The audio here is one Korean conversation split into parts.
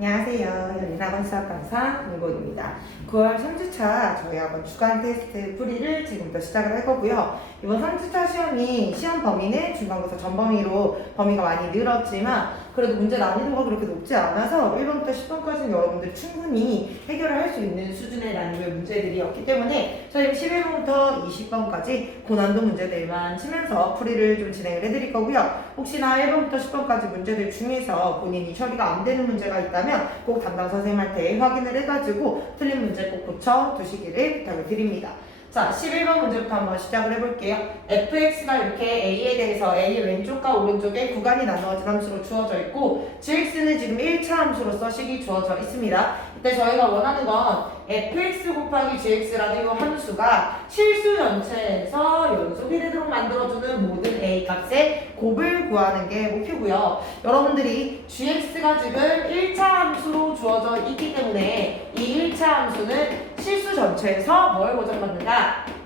안녕하세요. 연인학원 수학 강사 문고입니다. 9월 3주차 저희 학원 주간 테스트 풀이를 지금부터 시작을 할 거고요. 이번 3주차 시험이 시험 범위는 중간고사 전범위로 범위가 많이 늘었지만 그래도 문제 난이도가 그렇게 높지 않아서 1번부터 10번까지는 여러분들 충분히 해결을 할 수 있는 수준의 난이도의 문제들이었기 때문에 저희 11번부터 20번까지 고난도 문제들만 치면서 풀이를 좀 진행을 해드릴 거고요. 혹시나 1번부터 10번까지 문제들 중에서 본인이 처리가 안 되는 문제가 있다면 꼭 담당 선생님한테 확인을 해가지고 틀린 문제 꼭 고쳐 두시기를 부탁을 드립니다. 자, 11번 문제부터 한번 시작을 해볼게요. fx가 이렇게 a에 대해서 a의 왼쪽과 오른쪽에 구간이 나누어진 함수로 주어져 있고 gx는 지금 1차 함수로서 식이 주어져 있습니다. 이때 저희가 원하는 건 fx 곱하기 gx라는 이 함수가 실수 전체에서 연속이 되도록 만들어주는 모든 a 값의 곱을 구하는 게 목표고요. 여러분들이 gx가 지금 1차 함수로 주어져 있기 때문에 이 1차 함수는 실수 전체에서 뭘 보장받는다?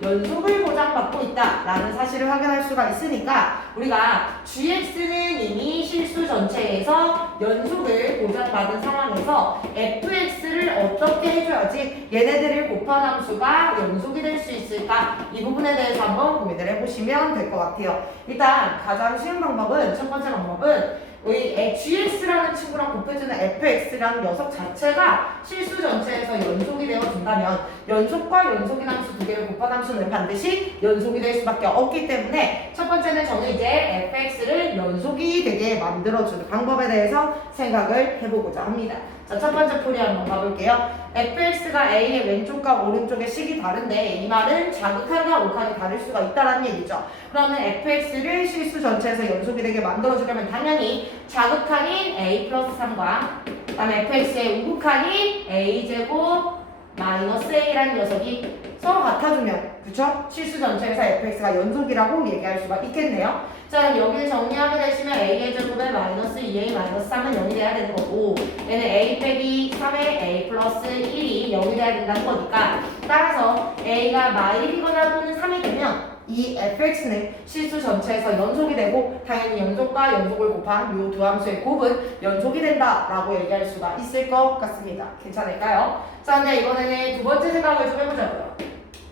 연속을 보장받고 있다 라는 사실을 확인할 수가 있으니까 우리가 gx는 이미 실수 전체에서 연속을 보장받은 상황에서 fx를 어떻게 해줘야지 얘네들을 гов한 함수가 연속이 될 수 있을까? 이 부분에 대해서 한번 고민을 해보시면 될 것 같아요. 일단 가장 쉬운 방법은, 첫 번째 방법은 우리 gx라는 친구랑 곱해주는 fx라는 녀석 자체가 실수 전체에서 연속이 되어준다면 연속과 연속인 함수 두 개를 곱한 함수는 반드시 연속이 될 수밖에 없기 때문에 첫 번째는 저는 이제 fx를 연속이 되게 만들어주는 방법에 대해서 생각을 해보고자 합니다. 자, 첫 번째 풀이 한번 가볼게요. fx가 a의 왼쪽과 오른쪽의 식이 다른데 이 말은 자극한과 옥한이 다를 수가 있다는 얘기죠. 그러면 fx를 실수 전체에서 연속이 되게 만들어주려면 당연히 자극한인 a 플러스 3과 그 다음에 fx의 우극한인 a제곱 마이너스 a라는 녀석이 서로 같아주면 그쵸? 실수 전체에서 fx가 연속이라고 얘기할 수가 있겠네요. 자, 여기를 정리하게 되시면 a의 제곱에 마이너스 2a 마이너스 3은 0이 돼야 되는 거고 얘는 a 빼기 3의 a 플러스 1이 0이 돼야 된다는 거니까 따라서 a가 마일이거나 또는 3이 되면 이 fx는 실수 전체에서 연속이 되고 당연히 연속과 연속을 곱한 이 두 함수의 곱은 연속이 된다라고 얘기할 수가 있을 것 같습니다. 괜찮을까요? 자, 근데 이번에는 두 번째 생각을 좀 해보자고요.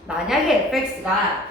만약에 fx가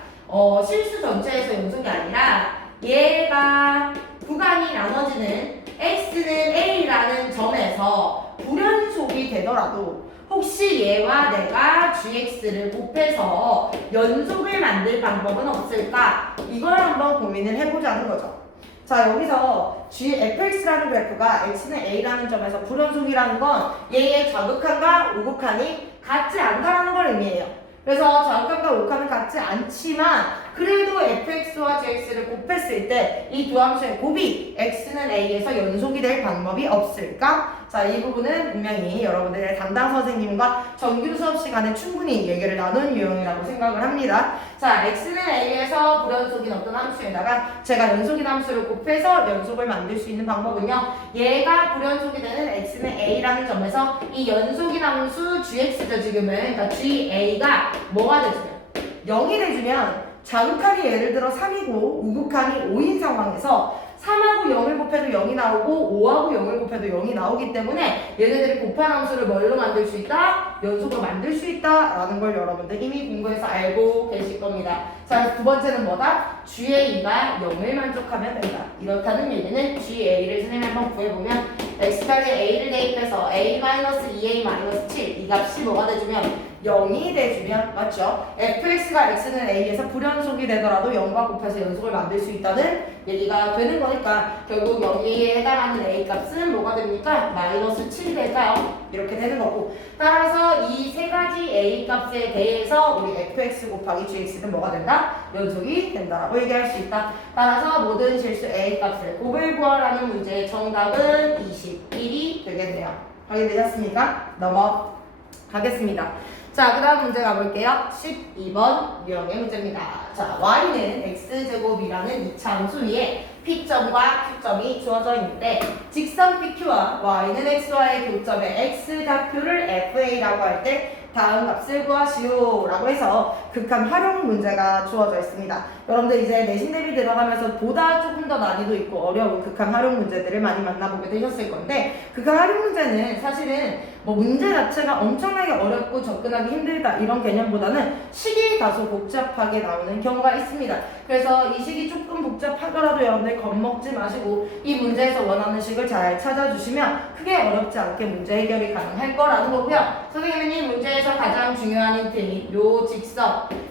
실수 전체에서 연속이 아니라 얘가 구간이 나눠지는 x는 a라는 점에서 불연속이 되더라도 혹시 얘와 내가 gx를 곱해서 연속을 만들 방법은 없을까? 이걸 한번 고민을 해보자는 거죠. 자, 여기서 fx라는 그래프가 x는 a라는 점에서 불연속이라는 건 얘의 좌극한과 우극한이 같지 않다라는 걸 의미해요. 그래서 좌극한과 우극한은 같지 않지만 그래도 fx와 gx를 곱했을 때 이 두 함수의 곱이 x는 a에서 연속이 될 방법이 없을까? 자, 이 부분은 분명히 여러분들의 담당 선생님과 정규 수업 시간에 충분히 얘기를 나눈 유형이라고 생각을 합니다. 자, x는 a에서 불연속인 어떤 함수에다가 제가 연속인 함수를 곱해서 연속을 만들 수 있는 방법은요. 얘가 불연속이 되는 x는 a라는 점에서 이 연속인 함수 gx죠 지금은. 그러니까 ga가 뭐가 돼주면 0이 돼주면 자극한이 예를 들어 3이고 우극한이 5인 상황에서 3하고 0을 곱해도 0이 나오고 5하고 0을 곱해도 0이 나오기 때문에 얘네들이 곱한 함수를 뭘로 만들 수 있다? 연속으로 만들 수 있다라는 걸 여러분들 이미 공부해서 알고 계실 겁니다. 자, 두 번째는 뭐다? GA가 0을 만족하면 된다. 이렇다는 얘기는 GA를 선생님이 한번 구해보면 x까지 a를 대입해서 a-2a-7 이 값이 뭐가 돼주면 0이 돼주면 맞죠? fx가 x는 a에서 불연속이 되더라도 0과 곱해서 연속을 만들 수 있다는 얘기가 되는 거니까 결국 여기에 해당하는 a 값은 뭐가 됩니까? 마이너스 7이 될까요? 이렇게 되는 거고 따라서 이 세 가지 a 값에 대해서 우리 fx 곱하기 gx는 뭐가 된다? 연속이 된다라고 얘기할 수 있다. 따라서 모든 실수 a 값을 곱을 구하라는 문제의 정답은 21이 되겠네요. 확인되셨습니까? 넘어가겠습니다. 자, 그 다음 문제 가볼게요. 12번 유형의 문제입니다. 자, y는 x제곱이라는 2차 함수 위에 p점과 q점이 주어져 있는데 직선 pq와 y는 x와의 교점의 x좌표를 fa라고 할 때 다음 값을 구하시오 라고 해서 극한 활용 문제가 주어져 있습니다. 여러분들 이제 내신 대비 들어가면서 보다 조금 더 난이도 있고 어려운 극한 활용 문제들을 많이 만나보게 되셨을 건데, 극한 활용 문제는 사실은 뭐 문제 자체가 엄청나게 어렵고 접근하기 힘들다 이런 개념보다는 식이 다소 복잡하게 나오는 경우가 있습니다. 그래서 이 식이 조금 복잡하더라도 여러분들 겁먹지 마시고 이 문제에서 원하는 식을 잘 찾아주시면 크게 어렵지 않게 문제 해결이 가능할 거라는 거고요. 선생님은 이 문제에서 가장 중요한 힌트인 요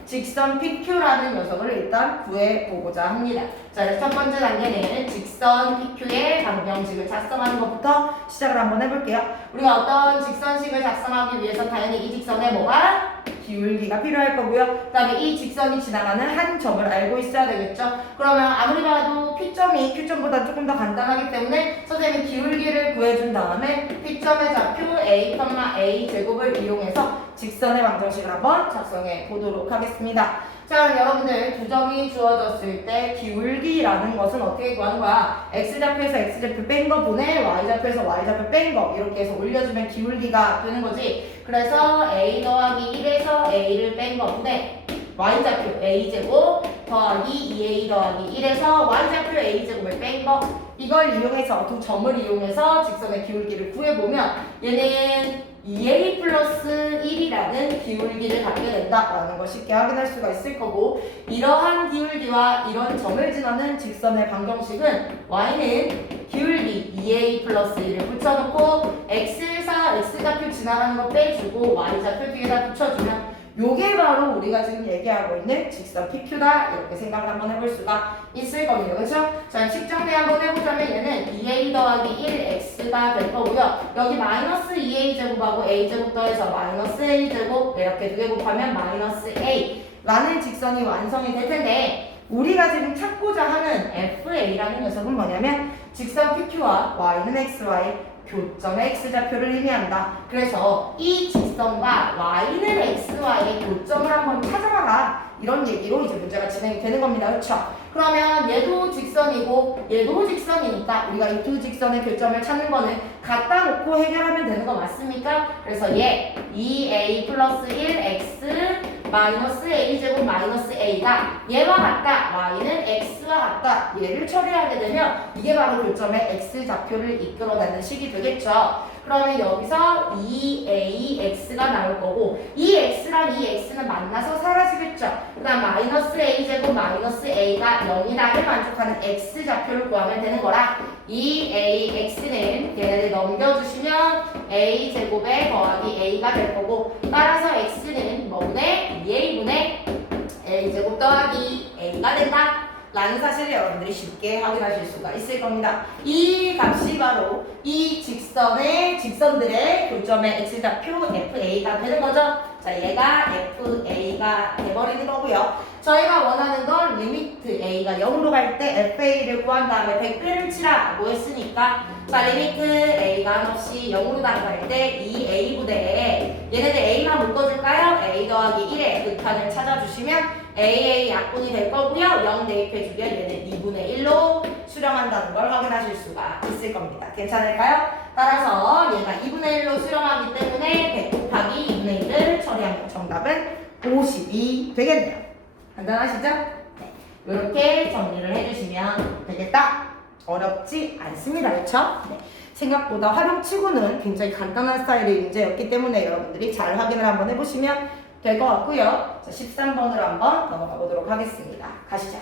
직선 PQ라는 녀석을 일단 구해보고자 합니다. 자, 그래서 첫 번째 단계는 직선 PQ의 방정식을 작성하는 것부터 시작을 한번 해볼게요. 우리가 어떤 직선식을 작성하기 위해서 당연히 이 직선에 뭐가? 기울기가 필요할 거고요. 그 다음에 이 직선이 지나가는 한 점을 알고 있어야 되겠죠. 그러면 아무리 봐도 P점이 Q점보다 조금 더 간단하기 때문에 선생님이 기울기를 구해준 다음에 P점의 좌표 A, A 제곱을 이용해서 직선의 방정식을 한번 작성해 보도록 하겠습니다. 자, 그럼 여러분들 두 점이 주어졌을 때 기울기라는 것은 어떻게 구하는 거야? X좌표에서 X좌표 뺀 거 분의 Y좌표에서 Y좌표 뺀 거 이렇게 해서 올려주면 기울기가 되는 거지. 그래서 A 더하기 1에서 A를 뺀 거 분의 Y좌표 A제곱 더하기 2A 더하기 1에서 Y좌표 A제곱을 뺀 거, 이걸 이용해서 두 점을 이용해서 직선의 기울기를 구해보면 얘는 2a 플러스 1이라는 기울기를 갖게 된다라는 걸 쉽게 확인할 수가 있을 거고, 이러한 기울기와 이런 점을 지나는 직선의 방정식은 y는 기울기 2a 플러스 1을 붙여놓고 x좌표 지나가는 거 빼주고 y좌표 뒤에다 붙여주면 요게 바로 우리가 지금 얘기하고 있는 직선 PQ다 이렇게 생각을 한번 해볼 수가 있을 겁니다. 그렇죠? 자, 식정리 한번 해보자면 얘는 2a 더하기 1x가 될 거고요. 여기 마이너스 2a 제곱하고 a 제곱 더해서 마이너스 a 제곱 이렇게 두 개 곱하면 마이너스 a 라는 직선이 완성이 될 텐데, 우리가 지금 찾고자 하는 FA라는 녀석은 뭐냐면 직선 PQ와 y는 XY 교점의 x좌표를 의미한다. 그래서 이 직선과 y는 xy의 교점을 한번 찾아봐라. 이런 얘기로 이제 문제가 진행이 되는 겁니다. 그렇죠? 그러면 얘도 직선이고 얘도 직선이니까 우리가 이 두 직선의 교점을 찾는 거는 갖다 놓고 해결하면 되는 거 맞습니까? 그래서 얘 2a 플러스 1x 마이너스 a제곱 마이너스 a가 얘와 같다. y는 x와 같다. 얘를 처리하게 되면 이게 바로 교점의 x좌표를 이끌어내는 식이 되겠죠. 그러면 여기서 2ax가 나올 거고 이 x랑 이 x는 만나서 사라지겠죠. 그 다음 마이너스 a제곱 마이너스 a가 0이라를 만족하는 x좌표를 구하면 되는 거라 이 ax는 얘네들 넘겨주시면 a제곱에 더하기 a가 될 거고, 따라서 x는 뭐분의 2a분의 a제곱 더하기 a가 된다 라는 사실을 여러분들이 쉽게 확인하실 수가 있을 겁니다. 이 값이 바로 이 직선들의 교점의 x좌표 FA가 되는 거죠. 자, 얘가 FA가 돼버리는 거고요. 저희가 원하는 건 리미트 A가 0으로 갈 때 FA를 구한 다음에 100배를 치라고 했으니까, 자, 리미트 A가 한없이 0으로 나갈 때 이 A분의 얘네들 A만 묶어줄까요? A 더하기 1의 극한을 찾아주시면 AA 약분이 될 거고요. 0 대입해주면 얘는 2분의 1로 수렴한다는 걸 확인하실 수가 있을 겁니다. 괜찮을까요? 따라서 얘가 2분의 1로 수렴하기 때문에 100 곱하기 2분의 1을 처리하면 정답은 52 되겠네요. 간단하시죠? 네. 이렇게 정리를 해주시면 되겠다. 어렵지 않습니다. 그렇죠? 네. 생각보다 활용치고는 굉장히 간단한 스타일의 문제였기 때문에 여러분들이 잘 확인을 한번 해보시면 될 것 같고요. 자, 13번으로 한번 넘어가 보도록 하겠습니다. 가시죠.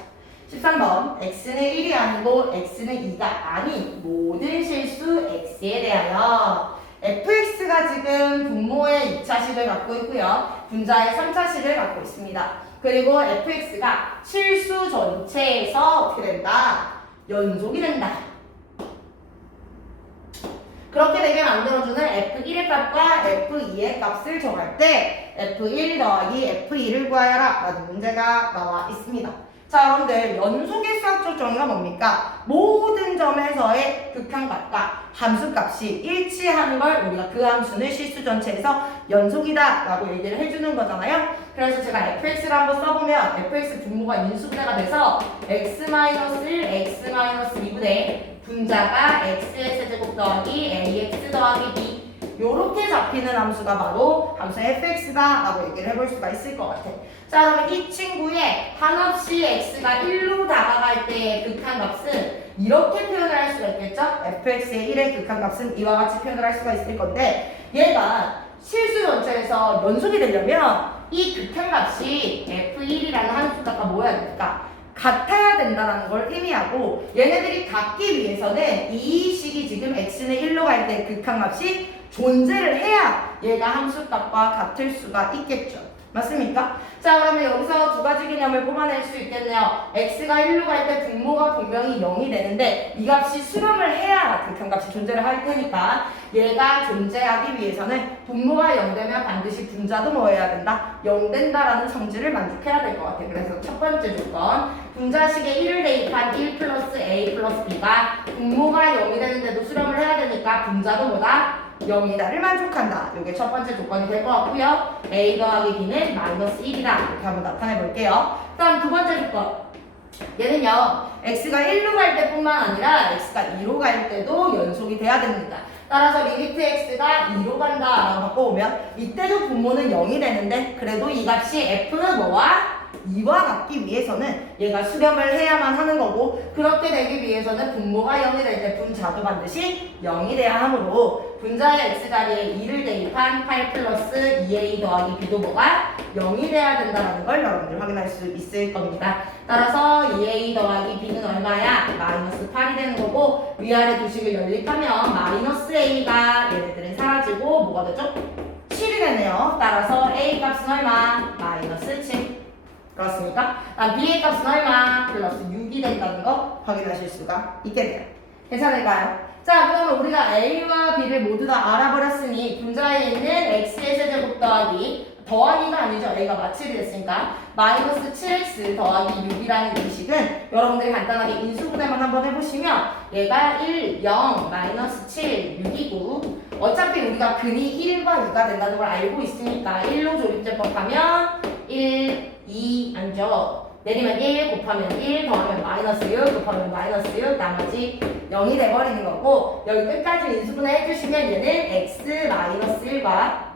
13번. x는 1이 아니고 x는 2가 아닌 모든 실수 x에 대하여 fx가 지금 분모의 2차식을 갖고 있고요. 분자의 3차식을 갖고 있습니다. 그리고 fx가 실수 전체에서 어떻게 된다? 연속이 된다. 그렇게 되게 만들어주는 f1의 값과 f2의 값을 정할 때 f1 더하기 f2를 구하여라 라는 문제가 나와 있습니다. 자, 여러분들 연속의 수학적 정의가 뭡니까? 모든 점에서의 극한값과 함수값이 일치하는 걸 우리가 그 함수는 실수 전체에서 연속이다 라고 얘기를 해주는 거잖아요. 그래서 제가 fx를 한번 써보면 fx 분모가 인수분해가 돼서 x-1, x-2분의 분자가 x의 세제곱 더하기 ax 더하기 b 요렇게 잡히는 함수가 바로 함수 fx다 라고 얘기를 해볼 수가 있을 것 같아. 자, 그러면 이 친구의 한없이 x가 1로 다가갈 때의 극한값은 이렇게 표현을 할 수가 있겠죠? fx의 1의 극한값은 이와 같이 표현을 할 수가 있을 건데, 얘가 실수 전체에서 연속이 되려면 이 극한값이 f1이라는 함수가 뭐여야 될까? 같아야 된다는 걸 의미하고, 얘네들이 같기 위해서는 이 식이 지금 x는 1로 갈 때 극한값이 존재를 해야 얘가 함수값과 같을 수가 있겠죠. 맞습니까? 자, 그러면 여기서 두 가지 개념을 뽑아낼 수 있겠네요. x가 1로 갈 때 분모가 분명히 0이 되는데 이 값이 수렴을 해야 극한값이 존재를 할 테니까, 얘가 존재하기 위해서는 분모가 0 되면 반드시 분자도 뭐 해야 된다? 0 된다라는 성질을 만족해야 될 것 같아요. 그래서 첫 번째 조건, 분자식에 1을 대입한 1 플러스 a 플러스 b가 분모가 0이 되는데도 수렴을 해야 되니까 분자도 뭐다? 0이다를 만족한다. 이게 첫 번째 조건이 될 것 같고요. a 더하기 b는 마이너스 1이다. 이렇게 한번 나타내 볼게요. 다음 두 번째 조건. 얘는요, x가 1로 갈 때뿐만 아니라 x가 2로 갈 때도 연속이 돼야 됩니다. 따라서 리미트 x가 2로 간다 라고 바꿔오면 이때도 분모는 0이 되는데, 그래도 이 값이 f는 뭐와? 2와 같기 위해서는 얘가 수렴을 해야만 하는 거고, 그렇게 되기 위해서는 분모가 0이 될 때 분자도 반드시 0이 돼야 하므로 분자의 x자리에 2를 대입한 8 플러스 2a 더하기 b도 뭐가 0이 돼야 된다는 걸 여러분들 확인할 수 있을 겁니다. 따라서 2a 더하기 b는 얼마야? 마이너스 8이 되는 거고, 위아래 두 식을 연립하면 마이너스 a가 얘네들은 사라지고 뭐가 되죠? 7이 되네요. 따라서 a 값은 얼마? 마이너스 7. 그렇습니까? b의 값은 얼마? 플러스 6이 된다는 거 확인하실 수가 있겠네요. 괜찮을까요? 자, 그러면 우리가 a와 b를 모두 다 알아버렸으니 분자에 있는 x의 세제곱 더하기가 아니죠. a가 마칠이 됐으니까 마이너스 7x 더하기 6이라는 이 식은 여러분들이 간단하게 인수분해만 한번 해보시면 얘가 1, 0, 마이너스 7, 6이고, 어차피 우리가 근이 1과 2가 된다는 걸 알고 있으니까 1로 조립제법하면 1, 2 아니죠. 내리면 1 곱하면 1 더하면 마이너스 6 곱하면 마이너스 6, 나머지 0이 돼버리는 거고, 여기 끝까지 인수분해 해주시면 얘는 x 마이너스 1과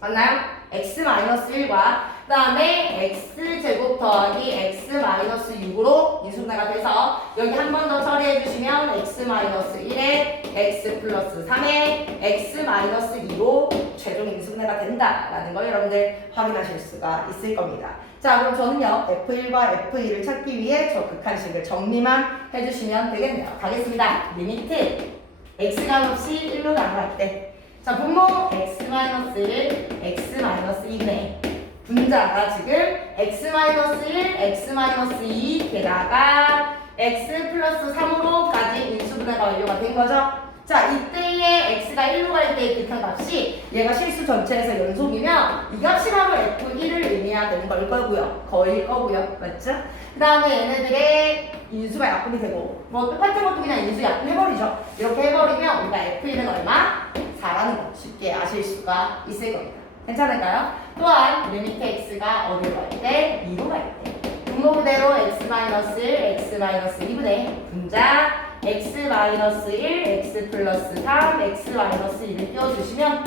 맞나요? x 마이너스 1과 그 다음에 x제곱 더하기 x 마이너스 6으로 인수분해가 돼서 여기 한 번 더 처리해 주시면 x 마이너스 1에 x 플러스 3에 x 마이너스 2로 최종 인수분해가 된다라는 걸 여러분들 확인하실 수가 있을 겁니다. 자, 그럼 저는요 f1과 f2를 찾기 위해 저 극한식을 정리만 해주시면 되겠네요. 가겠습니다. 리미트 x가 없이 1로 나갈 때, 자, 분모 x-1, x-2네. 분자가 지금 x-1, x-2 게다가 x 플러스 3으로까지 인수분해가 완료가 된 거죠. 자, 이때의 x가 1로 갈 때의 극한값이 얘가 실수 전체에서 연속이면 이 값이 바로 f1을 의미해야 되는 걸 거고요. 거일 거고요. 맞죠? 그 다음에 얘네들의 인수가 약분이 되고, 뭐 똑같은 것도 그냥 인수 약분해버리죠. 이렇게 해버리면 우리가 f1은 얼마? 4라는 거 쉽게 아실 수가 있을 겁니다. 괜찮을까요? 또한 리미트 x가 어디로 갈 때? 2로 갈 때. 분모 그대로 x-1, x-2분의 분자 x-1, x 플러스 3, x-2를 띄워주시면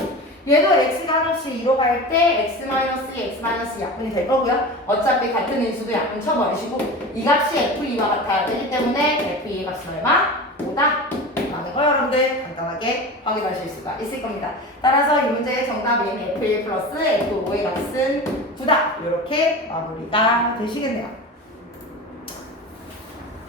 얘도 x가 한없이 2로 갈 때 x-2, x-2 약분이 될 거고요. 어차피 같은 인수도 약분 쳐버리시고 이 값이 f2와 같아야 되기 때문에 f2의 값은 얼마? 5다. 라는 거 여러분들 간단하게 확인하실 수가 있을 겁니다. 따라서 이 문제의 정답인 f1 플러스 f5의 값은 9다. 이렇게 마무리가 되시겠네요.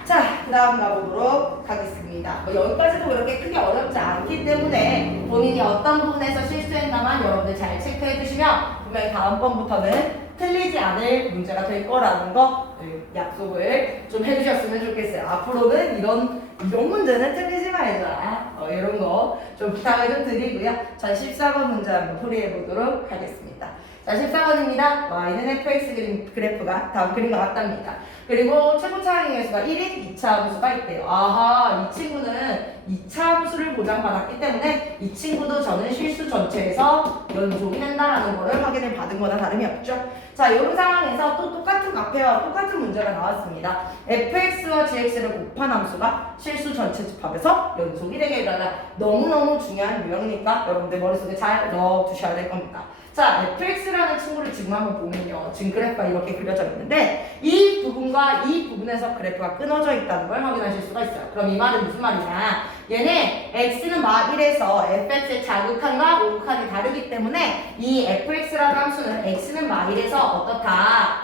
자, 그 다음 가보도록 하겠습니다. 여기까지도 그렇게 크게 어렵지 않기 때문에 본인이 어떤 부분에서 실수했나만 여러분들 잘 체크해 주시면 분명히 다음번부터는 틀리지 않을 문제가 될 거라는 거 약속을 좀 해주셨으면 좋겠어요. 앞으로는 이런 문제는 틀리지 말자. 이런 거 좀 부탁을 좀 드리고요. 전 14번 문제 한번 풀이해 보도록 하겠습니다. 자, 14번입니다. y는 fx 그래프가 다음 그림과 같답니다. 그리고 최고차 항의 수가 1인 2차 함수가 있대요. 아하, 이 친구는 2차 함수를 보장받았기 때문에 이 친구도 저는 실수 전체에서 연속이 된다라는 거를 확인을 받은 거나 다름이 없죠. 자, 이런 상황에서 또 똑같은 앞에와 똑같은 문제가 나왔습니다. fx와 gx를 곱한 함수가 실수 전체 집합에서 연속이 되게 해달라. 너무너무 중요한 유형이니까 여러분들 머릿속에 잘 넣어두셔야 될 겁니다. 자, fx라는 친구를 지금 한번 보면요. 지금 그래프가 이렇게 그려져 있는데 이 부분과 이 부분에서 그래프가 끊어져 있다는 걸 확인하실 수가 있어요. 그럼 이 말은 무슨 말이냐? 얘네 x는 마 1에서 fx의 자극한과 오극한이 다르기 때문에 이 fx라는 함수는 x는 마 1에서 어떻다?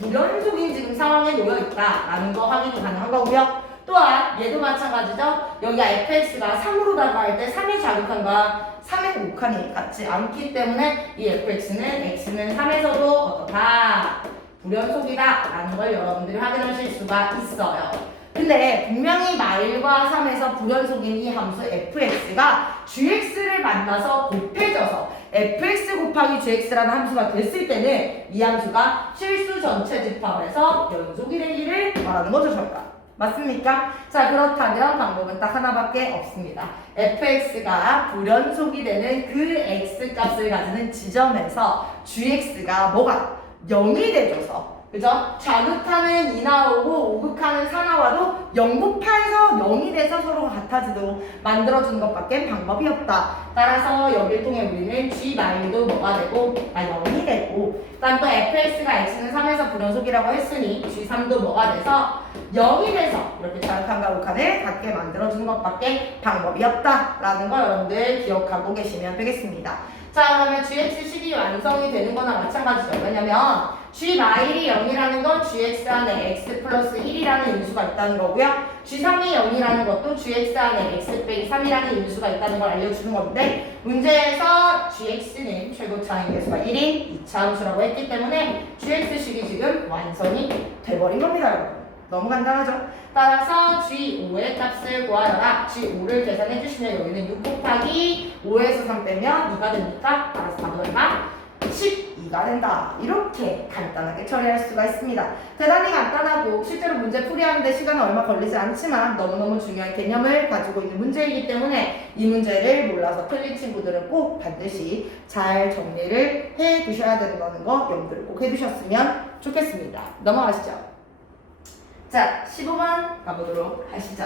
불연속인 지금 상황에 놓여 있다라는 거 확인이 가능한 거고요. 또한 얘도 마찬가지죠. 여기가 fx가 3으로 다가갈 때 3의 자극한과 3의 오극한이 같지 않기 때문에 이 fx는 x는 3에서도 어떻다? 불연속이다 라는 걸 여러분들이 확인하실 수가 있어요. 근데 분명히 마1과 3에서 불연속인 이 함수 fx가 gx를 만나서 곱해져서 fx 곱하기 gx라는 함수가 됐을 때는 이 함수가 실수 전체 집합에서 연속이 되기를 말하는 거죠, 저희가. 맞습니까? 자, 그렇다면 방법은 딱 하나밖에 없습니다. fx가 불연속이 되는 그 x 값을 가지는 지점에서 gx가 뭐가 0이 돼줘서, 그죠? 자극하는 2 나오고 오극하는 4 나와도 0 곱해서 0이 돼서 서로가 같아지도록 만들어주는 것밖에 방법이 없다. 따라서 여기를 통해 우리는 g-도 뭐가 되고 0이 되고, 일단 또 fx가 x는 3에서 불연속이라고 했으니 g3도 뭐가 돼서 0이 돼서 이렇게 자극한과 오극한을 같게 만들어주는 것밖에 방법이 없다라는 걸 여러분들 기억하고 계시면 되겠습니다. 자, 그러면 gx식이 완성이 되는 거나 마찬가지죠. 왜냐면 g-1이 0이라는 건 gx 안에 x 플러스 1이라는 인수가 있다는 거고요. g3이 0이라는 것도 gx 안에 x 빼기 3이라는 인수가 있다는 걸 알려주는 건데, 문제에서 gx는 최고차항 계수가 1인 2차 함수라고 했기 때문에 gx식이 지금 완성이 돼버린 겁니다, 여러분. 너무 간단하죠? 따라서 G5의 값을 구하여라. G5를 계산해 주시면 여기는 6 곱하기 5에서 3 빼면 2가 되니까 따라서 답은 얼마? 12가 된다. 이렇게 간단하게 처리할 수가 있습니다. 대단히 간단하고 실제로 문제 풀이하는데 시간은 얼마 걸리지 않지만 너무너무 중요한 개념을 가지고 있는 문제이기 때문에 이 문제를 몰라서 틀린 친구들은 꼭 반드시 잘 정리를 해 두셔야 된다는 거 염두를 꼭 해두셨으면 좋겠습니다. 넘어가시죠. 자, 15번 가보도록 하시죠.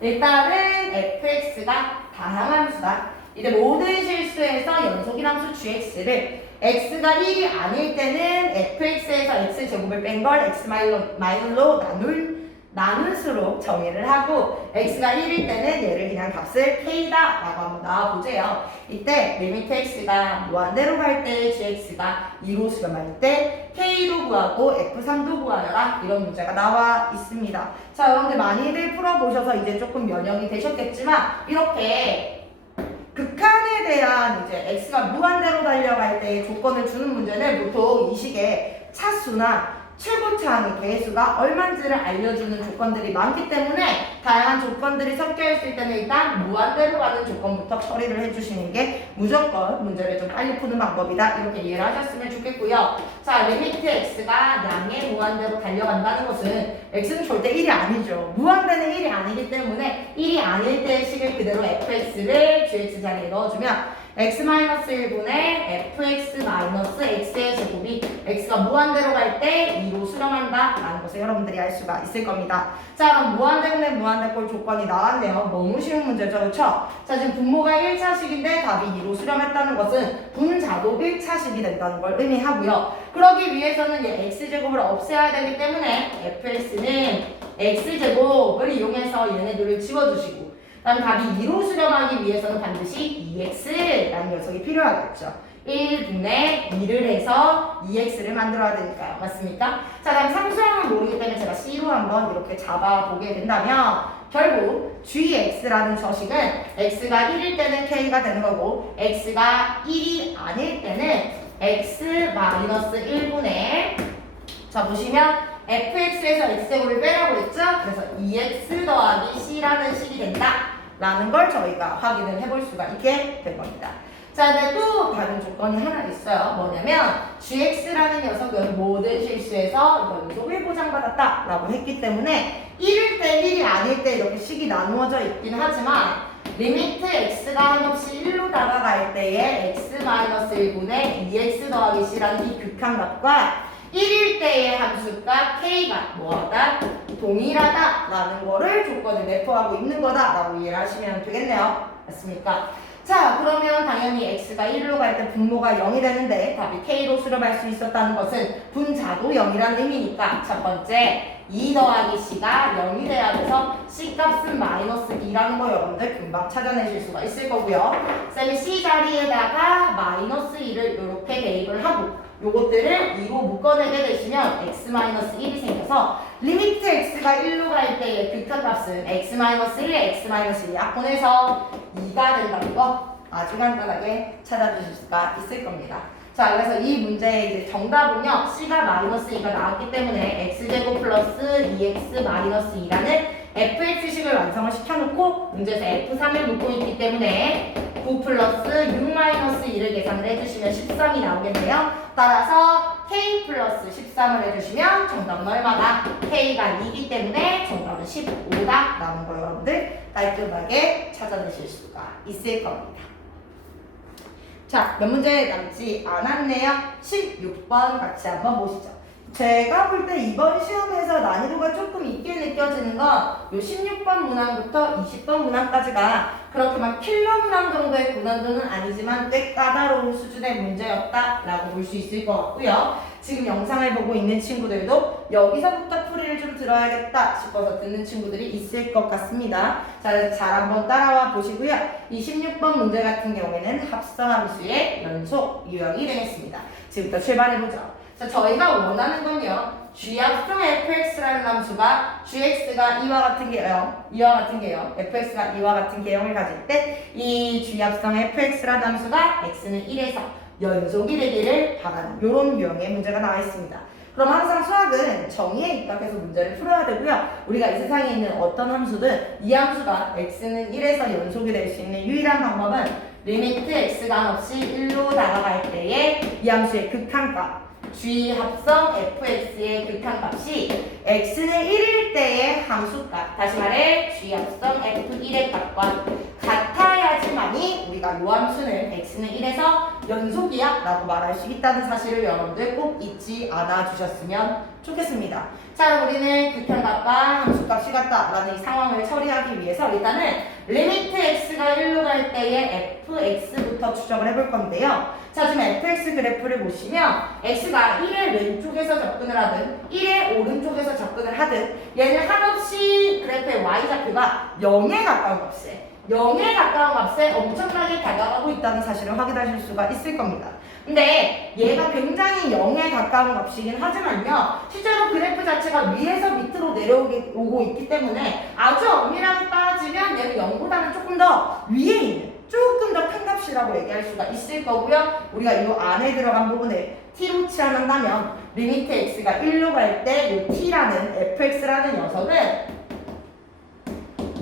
일단은 fx가 다항 함수다. 이제 모든 실수에서 연속인 함수 gx를 x가 1이 아닐 때는 fx에서 x제곱을 뺀 걸 x 마이너로 나눌 수로 정의를 하고, x가 1일 때는 얘를 그냥 값을 k다 라고 한번 나와보세요. 이때 리미트 x가 무한대로 갈 때 gx가 2로 수렴할 때 k도 구하고 f3도 구하여라. 이런 문제가 나와 있습니다. 자, 여러분들 많이들 풀어보셔서 이제 조금 면역이 되셨겠지만 이렇게 극한에 대한 이제 x가 무한대로 달려갈 때 조건을 주는 문제는 보통 이 식의 차수나 최고차항의 개수가 얼마인지를 알려주는 조건들이 많기 때문에 다양한 조건들이 섞여 있을 때는 일단 무한대로 가는 조건부터 처리를 해주시는 게 무조건 문제를 좀 빨리 푸는 방법이다. 이렇게 이해를 하셨으면 좋겠고요. 자, 리미트 x가 양의 무한대로 달려간다는 것은 x는 절대 1이 아니죠. 무한대는 1이 아니기 때문에 1이 아닐 때의 식을 그대로 fx를 gx 자리에 넣어주면 x-1분의 fx-x의 제곱이 x가 무한대로 갈 때 2로 수렴한다 라는 것을 여러분들이 알 수가 있을 겁니다. 자, 그럼 무한대분의 무한대꼴 조건이 나왔네요. 너무 쉬운 문제죠, 그렇죠? 자, 지금 분모가 1차식인데 답이 2로 수렴했다는 것은 분자도 1차식이 된다는 걸 의미하고요. 그러기 위해서는 얘 x제곱을 없애야 되기 때문에 fx는 x제곱을 이용해서 얘네들을 지워주시고, 다음 답이 2로 수렴하기 위해서는 반드시 2x라는 녀석이 필요하겠죠. 1분의 2를 해서 2x를 만들어야 되니까요. 맞습니까? 자, 다음 상수항을 모르기 때문에 제가 c로 한번 이렇게 잡아보게 된다면 결국 gx라는 저식은 x가 1일 때는 k가 되는 거고 x가 1이 아닐 때는 x-1분의, 자, 보시면 fx에서 x제곱을 빼라고 했죠? 그래서 2x 더하기 c라는 식이 된다 라는 걸 저희가 확인을 해볼 수가 있게 된 겁니다. 자, 근데 또 다른 조건이 하나 있어요. 뭐냐면 gx라는 녀석은 모든 실수에서 연속을 보장받았다 라고 했기 때문에 1일 때 1이 아닐 때 이렇게 식이 나누어져 있긴 하지만 리미트 x가 한없이 1로 다가갈 때에 x-1분의 2x 더하기 c라는 이 극한값과 1일 때의 함수값 k가 뭐하다? 동일하다 라는 거를 조건을 내포하고 있는 거다 라고 이해를 하시면 되겠네요. 맞습니까? 자, 그러면 당연히 x가 1로 갈 때 분모가 0이 되는데 답이 k로 수렴할 수 있었다는 것은 분자도 0이라는 의미니까 첫 번째 2 더하기 c가 0이 돼야 돼서 c 값은 마이너스 2라는 거 여러분들 금방 찾아내실 수가 있을 거고요. 쌤이 c 자리에다가 마이너스 2를 이렇게 대입을 하고 요것들을 2로 묶어내게 되시면 x-1이 생겨서 리미트 x가 1로 갈 때의 극한값은 x-1, x-1 약분해서 2가 된다는 거 아주 간단하게 찾아주실 수가 있을 겁니다. 자, 그래서 이 문제의 이제 정답은요, c가 마이너스 2가 나왔기 때문에 x제곱 플러스 2x 마이너스 2라는 fx식을 완성을 시켜놓고 문제에서 f3을 묻고 있기 때문에 9 플러스 6 마이너스 2를 계산을 해주시면 13이 나오겠네요. 따라서 k 플러스 13을 해주시면 정답은 얼마다? k가 2이기 때문에 정답은 15다 라는 거 여러분들 깔끔하게 찾아내실 수가 있을 겁니다. 자, 몇 문제 남지 않았네요. 16번 같이 한번 보시죠. 제가 볼 때 이번 시험에서 난이도가 조금 있게 느껴지는 건 요 16번 문항부터 20번 문항까지가 그렇게 막 킬러 문항 정도의 고난도는 아니지만 꽤 까다로운 수준의 문제였다라고 볼 수 있을 것 같고요. 지금 영상을 보고 있는 친구들도 여기서부터 풀이를 좀 들어야겠다 싶어서 듣는 친구들이 있을 것 같습니다. 자, 잘 한번 따라와 보시고요. 이 16번 문제 같은 경우에는 합성함수의 연속 유형이 되겠습니다. 지금부터 출발해보죠. 자, 저희가 원하는 건요, g합성 fx라는 함수가 gx가 이와 같은 개형, fx가 이와 같은 개형을 가질 때 이 g합성 fx라는 함수가 x는 1에서 연속이 되기를 바라는 이런 유형의 문제가 나와 있습니다. 그럼 항상 수학은 정의에 입각해서 문제를 풀어야 되고요. 우리가 이 세상에 있는 어떤 함수든 이 함수가 x는 1에서 연속이 될 수 있는 유일한 방법은 리미트 x가 한없이 1로 다가갈 때에 이 함수의 극한값 g 합성 fx의 극한값이 x는 1일 때의 함수값, 다시 말해 g 합성 f1의 값과 같아야지만이 우리가 요 함수는 x는 1에서 연속이야 라고 말할 수 있다는 사실을 여러분들 꼭 잊지 않아 주셨으면 좋겠습니다. 자, 우리는 극한값과 함수값이 같다 라는 이 상황을 처리하기 위해서 일단은 리미트 x가 1로 갈 때의 fx부터 추적을 해볼 건데요. 자, 지금 fx 그래프를 보시면 x가 1의 왼쪽에서 접근을 하든 1의 오른쪽에서 접근을 하든 얘는 한없이 그래프의 y좌표가 0에 가까운 값에 엄청나게 다가가고 있다는 사실을 확인하실 수가 있을 겁니다. 근데 얘가 굉장히 0에 가까운 값이긴 하지만요, 실제로 그래프 자체가 위에서 밑으로 내려오고 있기 때문에 아주 엄밀하게 따지면 얘는 0보다는 조금 더 위에 있는 조금 더 큰 값이라고 얘기할 수가 있을 거고요. 우리가 이 안에 들어간 부분을 t로 치환한다면 리미트 x가 1로 갈 때 이 t라는 fx라는 녀석은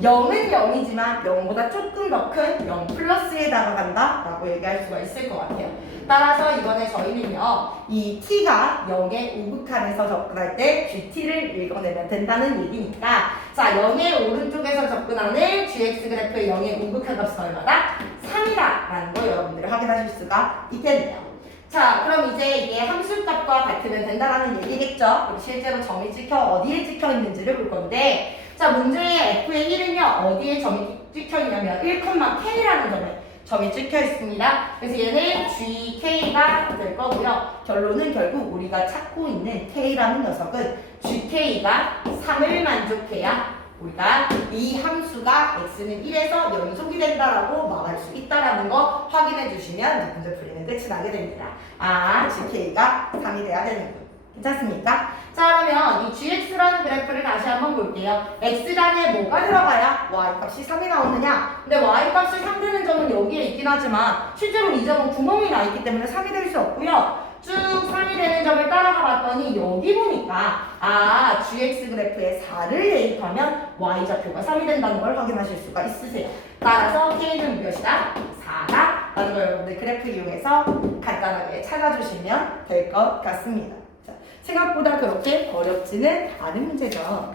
0은 0이지만 0보다 조금 더 큰 0 플러스에 다가간다 라고 얘기할 수가 있을 것 같아요. 따라서 이번에 저희는요, 이 t가 0의 우극한에서 접근할 때 gt를 읽어내면 된다는 얘기니까, 자, 0의 오른쪽에서 접근하는 gx 그래프의 0의 우극한 값은 얼마다? 3이다 라는 거 여러분들이 확인하실 수가 있겠네요. 자, 그럼 이제 이게 함수값과 같으면 된다라는 얘기겠죠? 그럼 실제로 점이 어디에 찍혀 있는지를 볼 건데, 자, 문제의 f의 1은요, 어디에 점이 찍혀 있냐면 1,k라는 점이 찍혀 있습니다. 그래서 얘는 gk가 될 거고요. 결론은 결국 우리가 찾고 있는 k라는 녀석은 gk가 3을 만족해야 우리가 이 함수가 x는 1에서 연속이 된다라고 말할 수 있다라는 거 확인해 주시면 문제 풀이는 끝이 나게 됩니다. 아, gk가 3이 돼야 되는군. 괜찮습니까? 자, 그러면 이 gx라는 그래프를 다시 한번 볼게요. x단에 뭐가 들어가야 y값이 3이 나오느냐? 근데 y값이 3 되는 점은 여기에 있긴 하지만 실제로 이 점은 구멍이 나 있기 때문에 3이 될 수 없고요. 쭉 3이 되는 점을 따라가 봤더니 여기 보니까 아, gx 그래프에 4를 대입하면 y좌표가 3이 된다는 걸 확인하실 수가 있으세요. 따라서 k는 몇이다? 4가 라는 걸 여러분들 그래프 이용해서 간단하게 찾아주시면 될 것 같습니다. 자, 생각보다 그렇게 어렵지는 않은 문제죠. 자,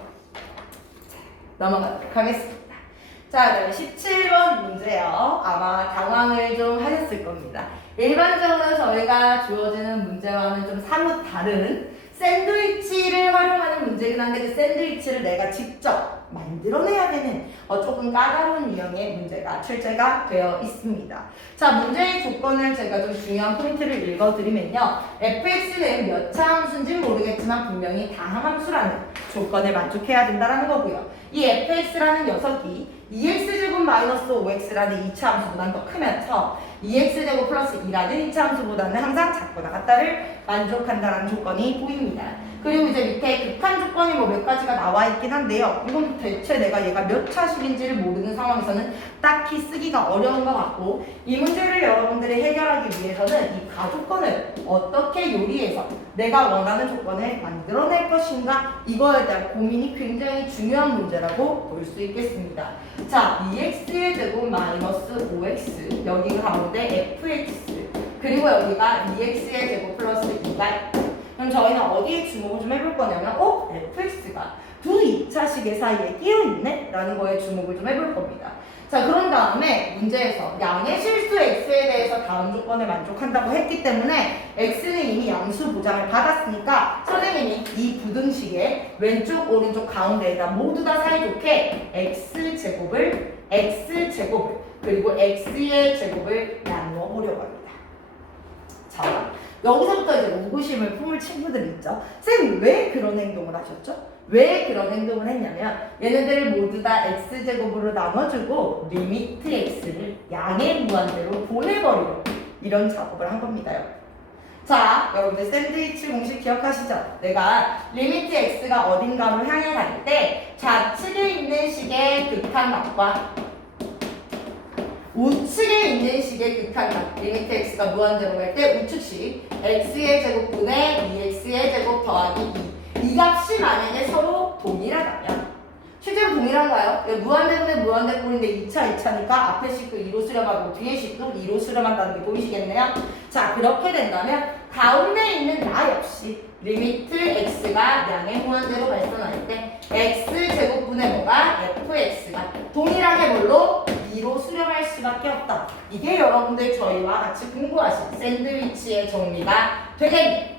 넘어가도록 하겠습니다. 자, 그다음에 17번 문제요. 아마 당황을 좀 하셨을 겁니다. 일반적으로 저희가 주어지는 문제와는 좀 사뭇 다른 샌드위치를 활용하는 문제긴 한데 그 샌드위치를 내가 직접 만들어내야 되는 조금 까다로운 유형의 문제가 출제가 되어 있습니다. 자, 문제의 조건을 제가 좀 중요한 포인트를 읽어드리면요. fx는 몇 차 함수인지는 모르겠지만 분명히 다항함수라는 조건을 만족해야 된다는 거고요. 이 fx라는 녀석이 2x제곱 마이너스 5x라는 2차 함수보다는 더 크면서 2x제곱 플러스 2라는 2차 함수보다는 항상 작거나 같다를 만족한다는 조건이 보입니다. 그리고 이제 밑에 극한 조건이 뭐 몇 가지가 나와 있긴 한데요. 이건 대체 내가 얘가 몇 차식인지를 모르는 상황에서는 딱히 쓰기가 어려운 것 같고 이 문제를 여러분들이 해결하기 위해서는 이 가조건을 어떻게 요리해서 내가 원하는 조건을 만들어낼 것인가 이거에 대한 고민이 굉장히 중요한 문제라고 볼 수 있겠습니다. 자, 2x의 제곱 마이너스 5x 여기 가운데 fx 그리고 여기가 2x의 제곱 플러스 2가 있고 그럼 저희는 어디에 주목을 좀 해볼 거냐면 fx가 두 2차식의 사이에 끼어있네? 라는 거에 주목을 좀 해볼 겁니다. 자, 그런 다음에 문제에서 양의 실수 x에 대해서 다음 조건을 만족한다고 했기 때문에 x는 이미 양수 보장을 받았으니까 선생님이 이 부등식의 왼쪽 오른쪽 가운데에다 모두 다 사이좋게 x제곱을 그리고 x의 제곱을 나누어 보려고 합니다. 자, 여기서부터 이제 의구심을 품을 친구들 있죠. 쌤, 왜 그런 행동을 하셨죠? 왜 그런 행동을 했냐면 얘네들을 모두 다 x제곱으로 나눠주고 리미트 x를 양의 무한대로 보내버리려고 이런 작업을 한 겁니다. 자, 여러분들 샌드위치 공식 기억하시죠? 내가 리미트 x가 어딘가로 향해 갈 때 좌측에 있는 식의 극한값과 우측에 있는 식의 극한값 리미트 x가 무한대로 갈 때 우측식 x의 제곱분의 2x의 제곱 더하기 2 이 값이 만약에 서로 동일하다면 실제로 동일한가요? 무한대분의 무한대꼴인데 2차니까 앞에 식도 2로 수렴하고 뒤에 식도 2로 수렴한다는 게 보이시겠네요? 자, 그렇게 된다면 가운데 있는 나 역시 리미트 x가 양의 무한대로 발생할 때 x제곱분의 뭐가 fx가 동일하게 뭘로 2로 수렴할 수밖에 없다. 이게 여러분들 저희와 같이 공부하신 샌드위치의 정리가 되겠네요.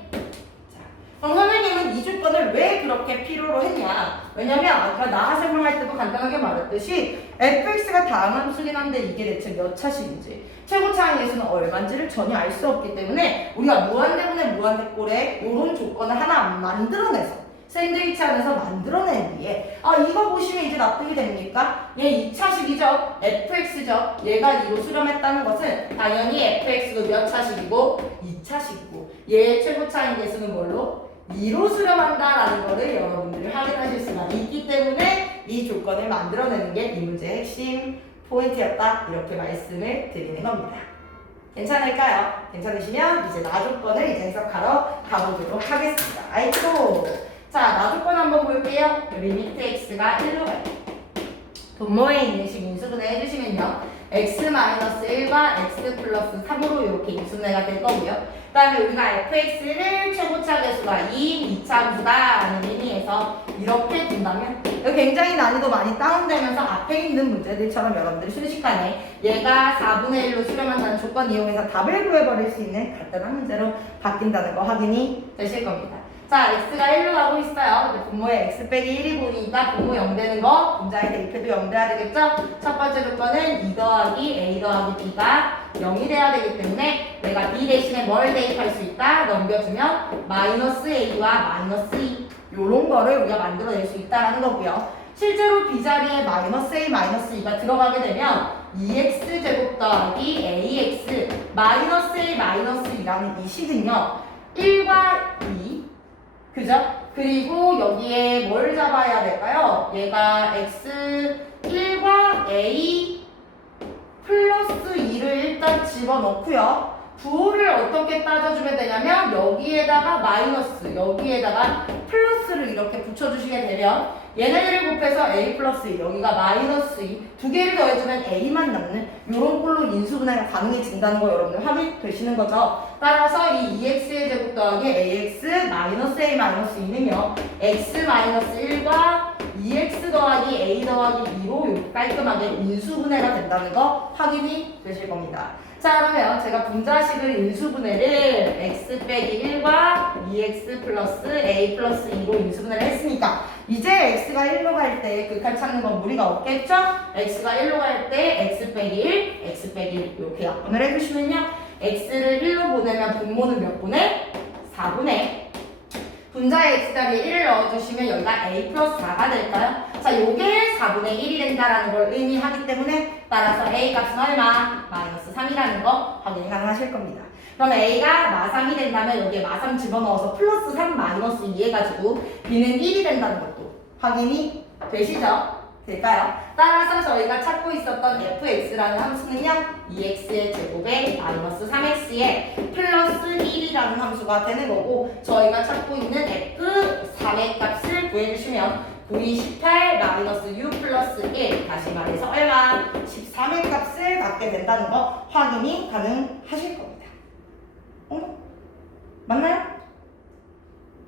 그럼 선생님은 이 조건을 왜 그렇게 필요로 했냐? 왜냐면 아까 나하 설명할 때도 간단하게 말했듯이 fx가 다항함수긴 한데 이게 대체 몇 차식인지 최고차항 계수는 얼마인지를 전혀 알 수 없기 때문에 우리가 무한대분의 무한대꼴에 이런 조건을 하나 만들어내서 샌드위치 안에서 만들어낸 뒤에 이거 보시면 이제 납득이 됩니까? 얘 2차식이죠? fx죠? 얘가 2로 수렴했다는 것은 당연히 fx도 몇 차식이고 2차식이고 얘의 최고차항 계수는 뭘로? 2로 수렴한다라는 거를 여러분들이 확인하실 수가 있기 때문에 이 조건을 만들어내는 게 이 문제의 핵심 포인트였다 이렇게 말씀을 드리는 겁니다. 괜찮을까요? 괜찮으시면 이제 나 조건을 이제 해석하러 가보도록 하겠습니다. 아이고, 자, 나 조건 한번 볼게요. 리미트 x가 1로 갈 때 분모에 있는 식 인수분해 해주시면요 x-1과 x 플러스 3으로 이렇게 인수분해가 될 거고요. 그 다음에 우리가 fx를 최고차 계수가 2, 2차 함수다 라는 의미에서 이렇게 된다면 굉장히 난이도 많이 다운되면서 앞에 있는 문제들처럼 여러분들이 순식간에 얘가 4분의 1로 수렴한다는 조건 이용해서 답을 구해버릴 수 있는 간단한 문제로 바뀐다는 거 확인이 되실 겁니다. 자, x가 1로 가고 있어요. 근데 분모에 x 빼기 1이 보이니까 분모 0 되는 거 분자의 대입해도 0 돼야 되겠죠? 첫 번째 조건은 2 더하기 a 더하기 b가 0이 돼야 되기 때문에 내가 b 대신에 뭘 대입할 수 있다? 넘겨주면 마이너스 a와 마이너스 2 요런 거를 우리가 만들어낼 수 있다는 거고요. 실제로 b 자리에 마이너스 a 마이너스 2가 들어가게 되면 2x 제곱 더하기 ax 마이너스 a 마이너스 2라는 이 식은요 1과 2 그죠? 그리고 여기에 뭘 잡아야 될까요? 얘가 x 1과 a 플러스 2를 일단 집어넣고요. 부호를 어떻게 따져주면 되냐면 여기에다가 마이너스, 여기에다가 플러스를 이렇게 붙여주시게 되면 얘네들을 곱해서 a 플러스 2, 여기가 마이너스 2, 두 개를 더해주면 a만 남는 이런 꼴로 인수분해가 가능해진다는 거 여러분들 확인되시는 거죠. 따라서 이 2x의 제곱 더하기 ax 마이너스 a 마이너스 2는요 x 마이너스 1과 2x 더하기 a 더하기 2로 깔끔하게 인수분해가 된다는 거 확인이 되실 겁니다. 자, 그러면 제가 분자식을 인수분해를 x 빼기 1과 2x 플러스 a 플러스 2로 인수분해를 했으니까 이제 x가 1로 갈 때 극한 찾는 건 무리가 없겠죠? x가 1로 갈 때 x 빼기 1, x 빼기 1 이렇게 약분을 해주시면요 x를 1로 보내면 분모는 몇 분의? 4분의 분자의 x자리에 1을 넣어주시면 여기가 a 플러스 4가 될까요? 자, 요게 4분의 1이 된다라는 걸 의미하기 때문에 따라서 a 값은 얼마? 마이너스 3이라는 거 확인이 가능하실 겁니다. 그럼 a가 마3이 된다면 여기에 마3 집어넣어서 플러스 3 마이너스 2 해가지고 b는 1이 된다는 것도 확인이 되시죠? 될까요? 따라서 저희가 찾고 있었던 fx라는 함수는요 2x의 제곱에 마이너스 3x에 플러스 1이라는 함수가 되는 거고 저희가 찾고 있는 f3의 값을 구해주시면 9, 2, 18 마이너스 6 플러스 1 다시 말해서 얼마? 13의 값을 갖게 된다는 거 확인이 가능하실 겁니다. 맞나요?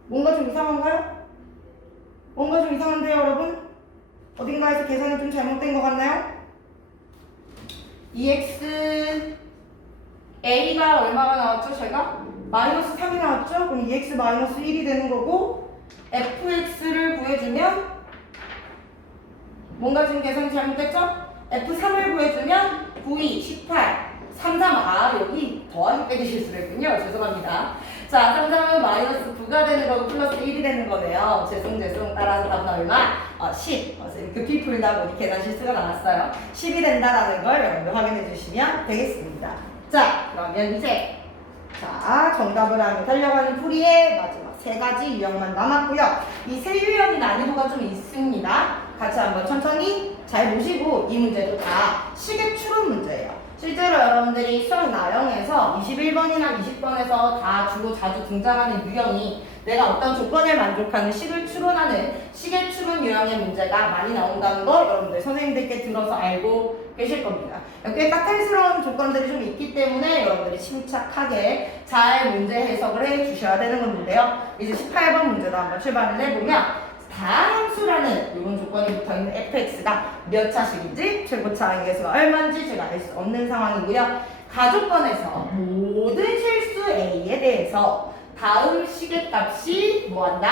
뭔가 좀 이상한가요? 뭔가 좀 이상한데요 여러분? 어딘가에서 계산이 좀 잘못된 것 같나요? 2x a가 얼마가 나왔죠? 제가? 마이너스 3이 나왔죠? 그럼 2x 마이너스 1이 되는 거고 fx를 구해주면 뭔가 지금 계산이 잘못됐죠? f3을 구해주면 9, 2, 18 3, 3, 여기 더하기 빼기 실수를 했군요. 죄송합니다. 자, 3, 3은 마이너스 9가 되는 거고 플러스 1이 되는 거네요. 죄송. 따라서 답은 얼마? 10. 급히 풀다 보니 계산 실수가 나왔어요. 10이 된다라는 걸 여러분들 확인해 주시면 되겠습니다. 자, 그러면 이제 정답을 하며 달려가는 풀이의 마지막 세 가지 유형만 남았고요. 이 세 유형이 난이도가 좀 있습니다. 같이 한번 천천히 잘 보시고 이 문제도 다 시계 추론 문제예요. 실제로 여러분들이 수학 나형에서 21번이나 20번에서 다 주로 자주 등장하는 유형이 내가 어떤 조건을 만족하는 식을 추론하는 시계 추론 유형의 문제가 많이 나온다는 거 여러분들 선생님들께 들어서 알고 계실 겁니다. 꽤 까탈스러운 조건들이 좀 있기 때문에 여러분들이 침착하게 잘 문제 해석을 해 주셔야 되는 건데요. 이제 18번 문제도 한번 출발을 해보면 다함수라는 이런 조건이 붙어있는 fx가 몇 차식인지 최고차 항계수가 얼마인지 제가 알 수 없는 상황이고요. 가조건에서 모든 실수 a에 대해서 다음 식의 값이 뭐한다?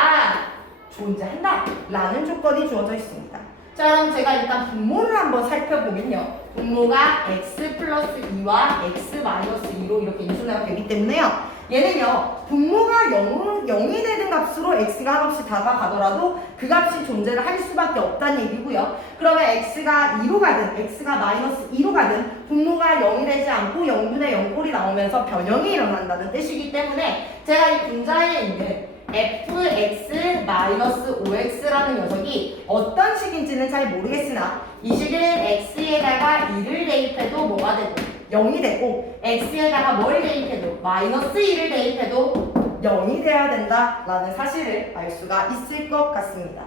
존재한다 라는 조건이 주어져 있습니다. 자, 그럼 제가 일단 분모를 한번 살펴보면요. 분모가 x 플러스 2와 x 마이너스 2로 이렇게 인수분해가 되기 때문에요. 얘는요, 분모가 0이 되는 값으로 x가 한없이 다가가더라도 그 값이 존재를 할 수밖에 없다는 얘기고요. 그러면 x가 2로 가든 x가 마이너스 2로 가든 분모가 0이 되지 않고 0분의 0꼴이 나오면서 변형이 일어난다는 뜻이기 때문에 제가 이 분자에 있는 fx-5x라는 녀석이 어떤 식인지는 잘 모르겠으나 이 식은 x에다가 2를 대입해도 뭐가 되고 0이 되고 x에다가 뭘 대입해도 마이너스 1을 대입해도 0이 돼야 된다라는 사실을 알 수가 있을 것 같습니다.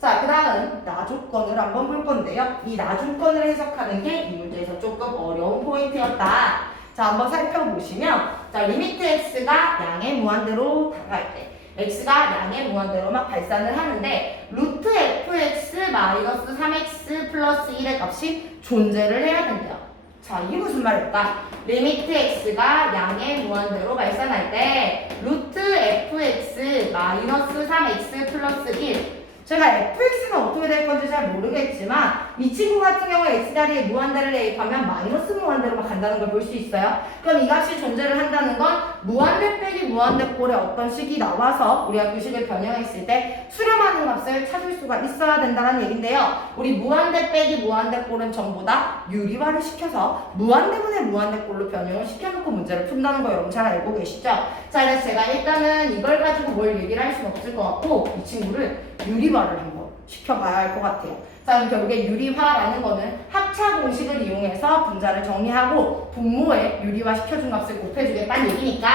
자, 그 다음 나조건을 한번 볼 건데요. 이 나조건을 해석하는 게 이 문제에서 조금 어려운 포인트였다. 자, 한번 살펴보시면 자, 리미트 x가 양의 무한대로 다가갈 때 x가 양의 무한대로 막 발산을 하는데 루트 fx 마이너스 3x 플러스 1의 값이 존재를 해야 된대요. 자, 이게 무슨 말일까? 리미트 x가 양의 무한대로 발산할 때 루트 fx 마이너스 3x 플러스 1 제가 fx가 어떻게 될 건지 잘 모르겠지만 이 친구 같은 경우에 x자리에 무한대를 대입하면 마이너스 무한대로만 간다는 걸 볼 수 있어요. 그럼 이 값이 존재를 한다는 건 무한대 빼기 무한대 꼴에 어떤 식이 나와서 우리가 그 식을 변형했을 때 수렴하는 값을 찾을 수가 있어야 된다는 얘긴데요. 우리 무한대 빼기 무한대 꼴은 전부 다 유리화를 시켜서 무한대분의 무한대 꼴로 변형을 시켜놓고 문제를 푼다는 거 여러분 잘 알고 계시죠? 자, 그래서 제가 일단은 이걸 가지고 뭘 얘기를 할 수는 없을 것 같고 이 친구를 유리화를 한번 시켜봐야 할 것 같아요. 자, 그럼 결국에 유리화라는 거는 합차 공식을 이용해서 분자를 정리하고 분모에 유리화 시켜준 값을 곱해주겠다는 얘기니까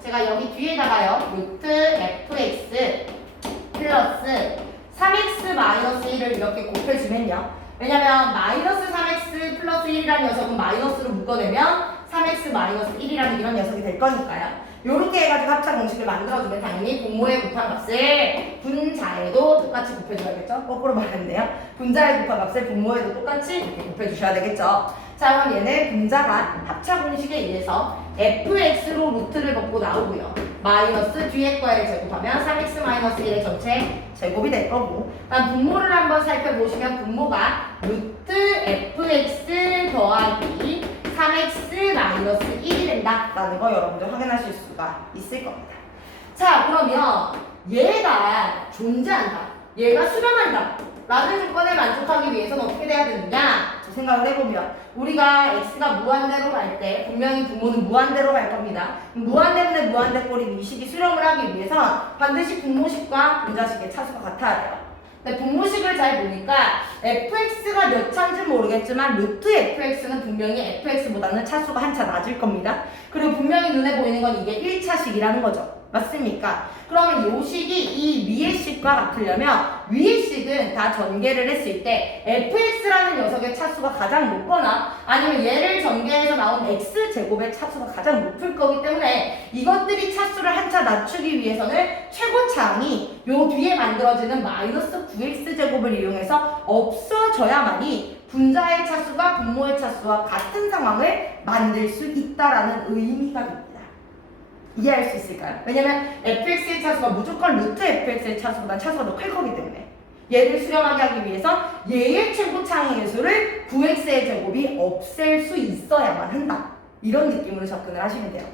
제가 여기 뒤에다가요 루트 fx 플러스 3x 마이너스 1을 이렇게 곱해주면요. 왜냐면 마이너스 3x 플러스 1이라는 녀석은 마이너스로 묶어내면 3x 마이너스 1이라는 이런 녀석이 될 거니까요. 요렇게 해가지고 합차 공식을 만들어주면 당연히 분모에 곱한 값을 분자에도 똑같이 곱해줘야겠죠? 거꾸로 말했네요. 분자에 곱한 값을 분모에도 똑같이 이렇게 곱해주셔야 되겠죠? 자, 그럼 얘는 분자가 합차 공식에 의해서 fx로 루트를 먹고 나오고요. 마이너스 뒤에 거를 제곱하면 3x 마이너스 1의 전체 제곱이 될 거고, 다음 분모를 한번 살펴보시면 분모가 루트 fx 더하기 3x 마이너스 1이 된다라는 거 여러분들 확인하실 수가 있을 겁니다. 자, 그러면 얘가 존재한다, 얘가 수렴한다 라는 조건을 만족하기 위해서는 어떻게 돼야 되느냐? 저 생각을 해보면 우리가 x가 무한대로 갈 때 분명히 분모는 무한대로 갈 겁니다. 무한대분의 무한대꼴인 이 식이 수렴을 하기 위해선 반드시 분모식과 분자식의 차수가 같아야 돼요. 근데 분모식을 잘 보니까 fx가 몇 차인지 모르겠지만 루트 fx는 분명히 fx보다는 차수가 한 차 낮을 겁니다. 그리고 분명히 눈에 보이는 건 이게 1차식이라는 거죠. 맞습니까? 그러면 이 식이 이 위의 식과 같으려면 위의 식은 다 전개를 했을 때 fx라는 녀석의 차수가 가장 높거나 아니면 얘를 전개해서 나온 x제곱의 차수가 가장 높을 거기 때문에 이것들이 차수를 한 차 낮추기 위해서는 최고차항이 요 뒤에 만들어지는 마이너스 9x제곱을 이용해서 없어져야만이 분자의 차수가 분모의 차수와 같은 상황을 만들 수 있다라는 의미가 됩니다. 이해할 수 있을까요? 왜냐면 fx의 차수가 무조건 루트 fx의 차수보다 차수가 더 클 거기 때문에 얘를 수렴하게 하기 위해서 얘의 최고차항의 개수를 9x의 제곱이 없앨 수 있어야만 한다. 이런 느낌으로 접근을 하시면 돼요.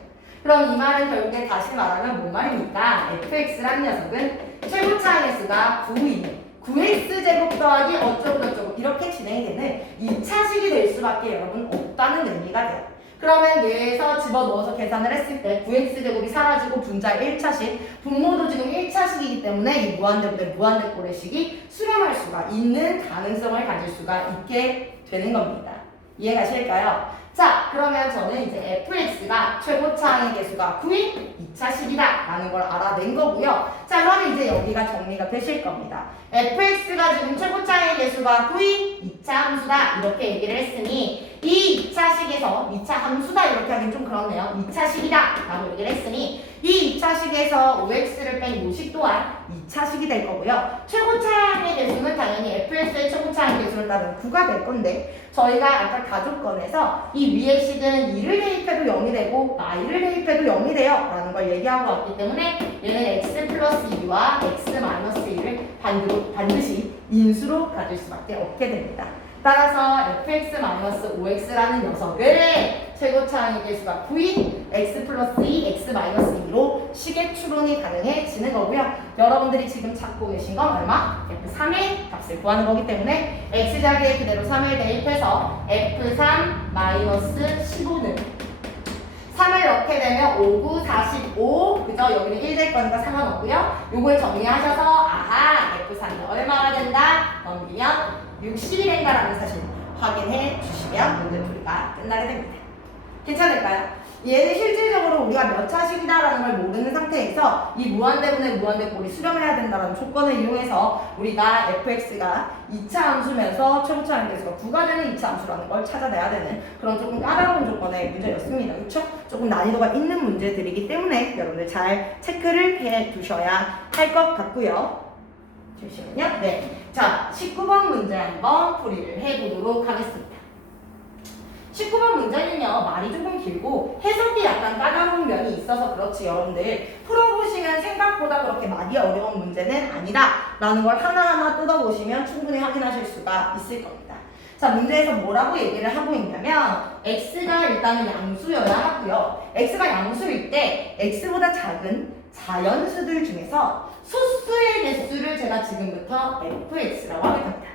그럼 이 말은 결국에 다시 말하면 뭔 말입니까? fx라는 녀석은 최고차항의 수가 9인 9x제곱 더하기 어쩌고저쩌고 이렇게 진행이 되는 2차식이 될 수밖에 여러분 없다는 의미가 돼요. 그러면 얘에서 집어넣어서 계산을 했을 때 9x제곱이 사라지고 분자 1차식, 분모도 지금 1차식이기 때문에 이 무한대분의 무한대꼴의 식이 수렴할 수가 있는 가능성을 가질 수가 있게 되는 겁니다. 이해가실까요? 자, 그러면 저는 이제 fx가 최고차항의 개수가 9인 2차식이다 라는 걸 알아낸 거고요. 자, 그러면 이제 여기가 정리가 되실 겁니다. fx가 지금 최고차항의 개수가 9인 2차 함수다 이렇게 얘기를 했으니 이 2차식에서 2차 함수다 이렇게 하긴 좀 그렇네요. 2차식이다 라고 얘기를 했으니 이 2차식에서 5x를 뺀 요식 또한 2차식이 될 거고요. 최고차항의 개수는 당연히 fx의 최고차항의 개수를 따르면 9가 될 건데 저희가 아까 가족권에서 이 위의 식은 2를 대입해도 0이 되고 y를 대입해도 0이 돼요 라는 걸 얘기하고 왔기 때문에 얘는 x 플러스 2와 x 마이너스 2를 반드시 인수로 가질 수밖에 없게 됩니다. 따라서 fx-5x라는 녀석을 최고차항의 개수가 9인 x 플러스 2, x 마이너스 2로 식의 추론이 가능해지는 거고요. 여러분들이 지금 찾고 계신 건 얼마? f3의 값을 구하는 거기 때문에 x자리에 그대로 3을 대입해서 f3 마이너스 15는 3을 넣게 되면 5, 9, 45 그죠? 여기는 1 될 거니까 상관없고요. 요걸 정리하셔서 아하 f3이 얼마가 된다? 넘기면 60이 된다라는 사실 확인해 주시면 문제풀이가 끝나게 됩니다. 괜찮을까요? 얘는 실질적으로 우리가 몇 차식이다라는 걸 모르는 상태에서 이 무한대분의 무한대꼴이 수렴을 해야 된다는 조건을 이용해서 우리가 fx가 2차 함수면서 최고차항의 개수가 9가 되는 2차 함수라는 걸 찾아내야 되는 그런 조금 까다로운 조건의 문제였습니다. 그렇죠? 조금 난이도가 있는 문제들이기 때문에 여러분들 잘 체크를 해 두셔야 할 것 같고요. 잠시만요. 네. 자, 19번 문제 한번 풀이를 해보도록 하겠습니다. 19번 문제는요, 말이 조금 길고 해석이 약간 까다로운 면이 있어서 그렇지 여러분들 풀어보시면 생각보다 그렇게 많이 어려운 문제는 아니다 라는 걸 하나하나 뜯어보시면 충분히 확인하실 수가 있을 겁니다. 자, 문제에서 뭐라고 얘기를 하고 있냐면 x가 일단은 양수여야 하고요. x가 양수일 때 x보다 작은 자연수들 중에서 소수의 개수를 제가 지금부터 fx라고 하겠습니다.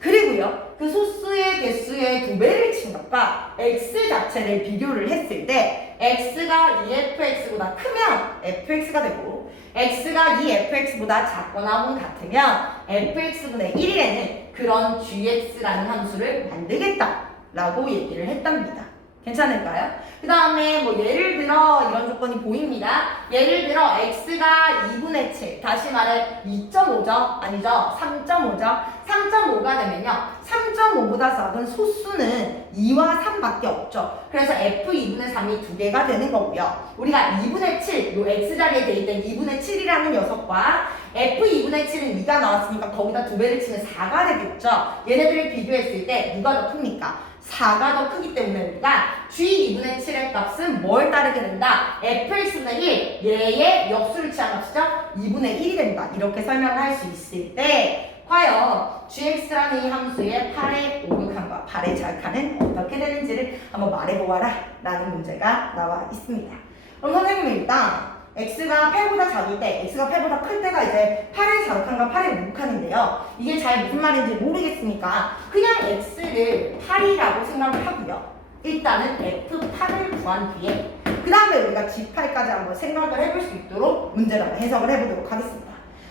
그리고요, 그 소수의 개수의 2배를 친 것과 x 자체를 비교를 했을 때 x가 2fx보다 크면 fx가 되고 x가 2fx보다 작거나 혹은 같으면 fx분의 1에는 그런 gx라는 함수를 만들겠다라고 얘기를 했답니다. 괜찮을까요? 그 다음에 뭐 예를 들어 이런 조건이 보입니다. 예를 들어 x가 2분의 7, 다시 말해 2.5죠? 아니죠? 3.5죠? 3.5가 되면요. 3.5보다 작은 소수는 2와 3밖에 없죠. 그래서 f 2분의 3이 두 개가 되는 거고요. 우리가 2분의 7, 요 x자리에 돼 있던 2분의 7이라는 녀석과 f 2분의 7은 2가 나왔으니까 거기다 두 배를 치면 4가 되겠죠. 얘네들을 비교했을 때 누가 더 큽니까? 4가 더 크기 때문에 우리가 g 2분의 7의 값은 뭘 따르게 된다? fx분의 1, 얘의 역수를 취한 값이죠? 2분의 1이 된다. 이렇게 설명을 할 수 있을 때 과연 gx라는 이 함수의 8의 오극함과 8의 절칸은 어떻게 되는지를 한번 말해보아라 라는 문제가 나와 있습니다. 그럼 선생님은 일단 x가 8보다 작을 때, x가 8보다 클 때가 이제 8의 자극한과 8의 우극한인데요. 이게 잘 무슨 말인지 모르겠으니까 그냥 x를 8이라고 생각을 하고요. 일단은 f8을 구한 뒤에 그 다음에 우리가 g8까지 한번 생각을 해볼 수 있도록 문제를 한번 해석을 해보도록 하겠습니다.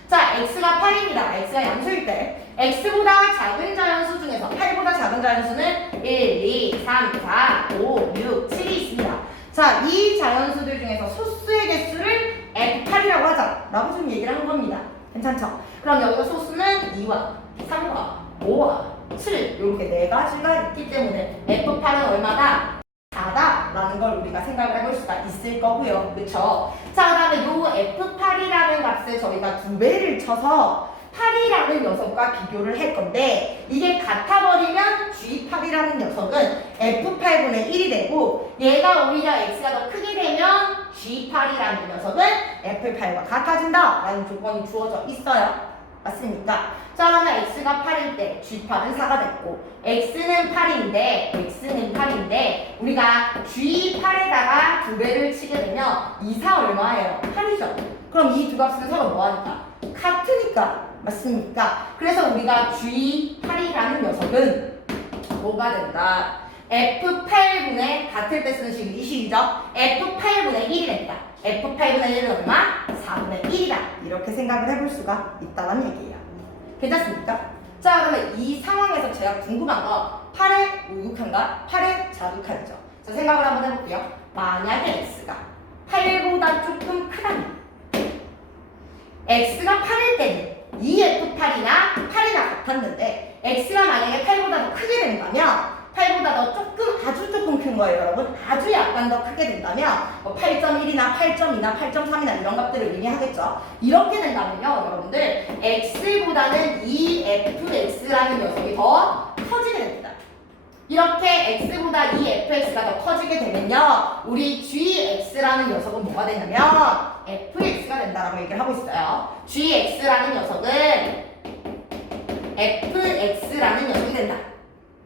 자, x가 8입니다. x가 양수일 때 x보다 작은 자연수 중에서 8보다 작은 자연수는 1, 2, 3, 4, 5, 6, 7이 있습니다. 자, 이 자연수들 중에서 소수의 개수를 F8이라고 하자 라고 좀 얘기를 한 겁니다. 괜찮죠? 그럼 여기서 소수는 2와 3과 5와 7 이렇게 네 가지가 있기 때문에 F8은 얼마다? 4다 라는 걸 우리가 생각을 해볼 수가 있을 거고요. 그쵸? 자, 그 다음에 요 F8이라는 값을 저희가 두 배를 쳐서 8이라는 녀석과 비교를 할 건데 이게 같아버리면 G8이라는 녀석은 F8분의 1이 되고 얘가 오히려 X가 더 크게 되면 G8이라는 녀석은 F8과 같아진다 라는 조건이 주어져 있어요. 맞습니까? 자, 그러면 X가 8일 때 G8은 4가 됐고 X는 8인데 우리가 G8에다가 두 배를 치게 되면 2, 4 얼마예요? 8이죠. 그럼 이 두 값은 서로 뭐하니까? 같으니까. 맞습니까? 그래서 우리가 G8이라는 녀석은 뭐가 된다? F8분의 같을 때 쓰는 식이 이 식이죠? F8분의 1이 된다. F8분의 1은 얼마? 4분의 1이다. 이렇게 생각을 해볼 수가 있다는 얘기예요. 괜찮습니까? 자, 그러면 이 상황에서 제가 궁금한 거 8의 우극한가? 8의 자극한이죠. 자, 생각을 한번 해볼게요. 만약에 X가 8보다 조금 크다면 X가 8일 때는 2F8이나 8이나 같았는데 X가 만약에 8보다 더 크게 된다면 8보다 더 조금 아주 조금 큰 거예요, 여러분. 아주 약간 더 크게 된다면 뭐 8.1이나 8.2나 8.3이나 이런 것들을 의미하겠죠. 이렇게 된다면요, 여러분들 X보다는 2FX라는 녀석이 더 커지게 됩니다. 이렇게 X보다 2FX가 더 커지게 되면요, 우리 GX라는 녀석은 뭐가 되냐면 FX가 된다라고 얘기를 하고 있어요. GX라는 녀석은 FX라는 녀석이 된다.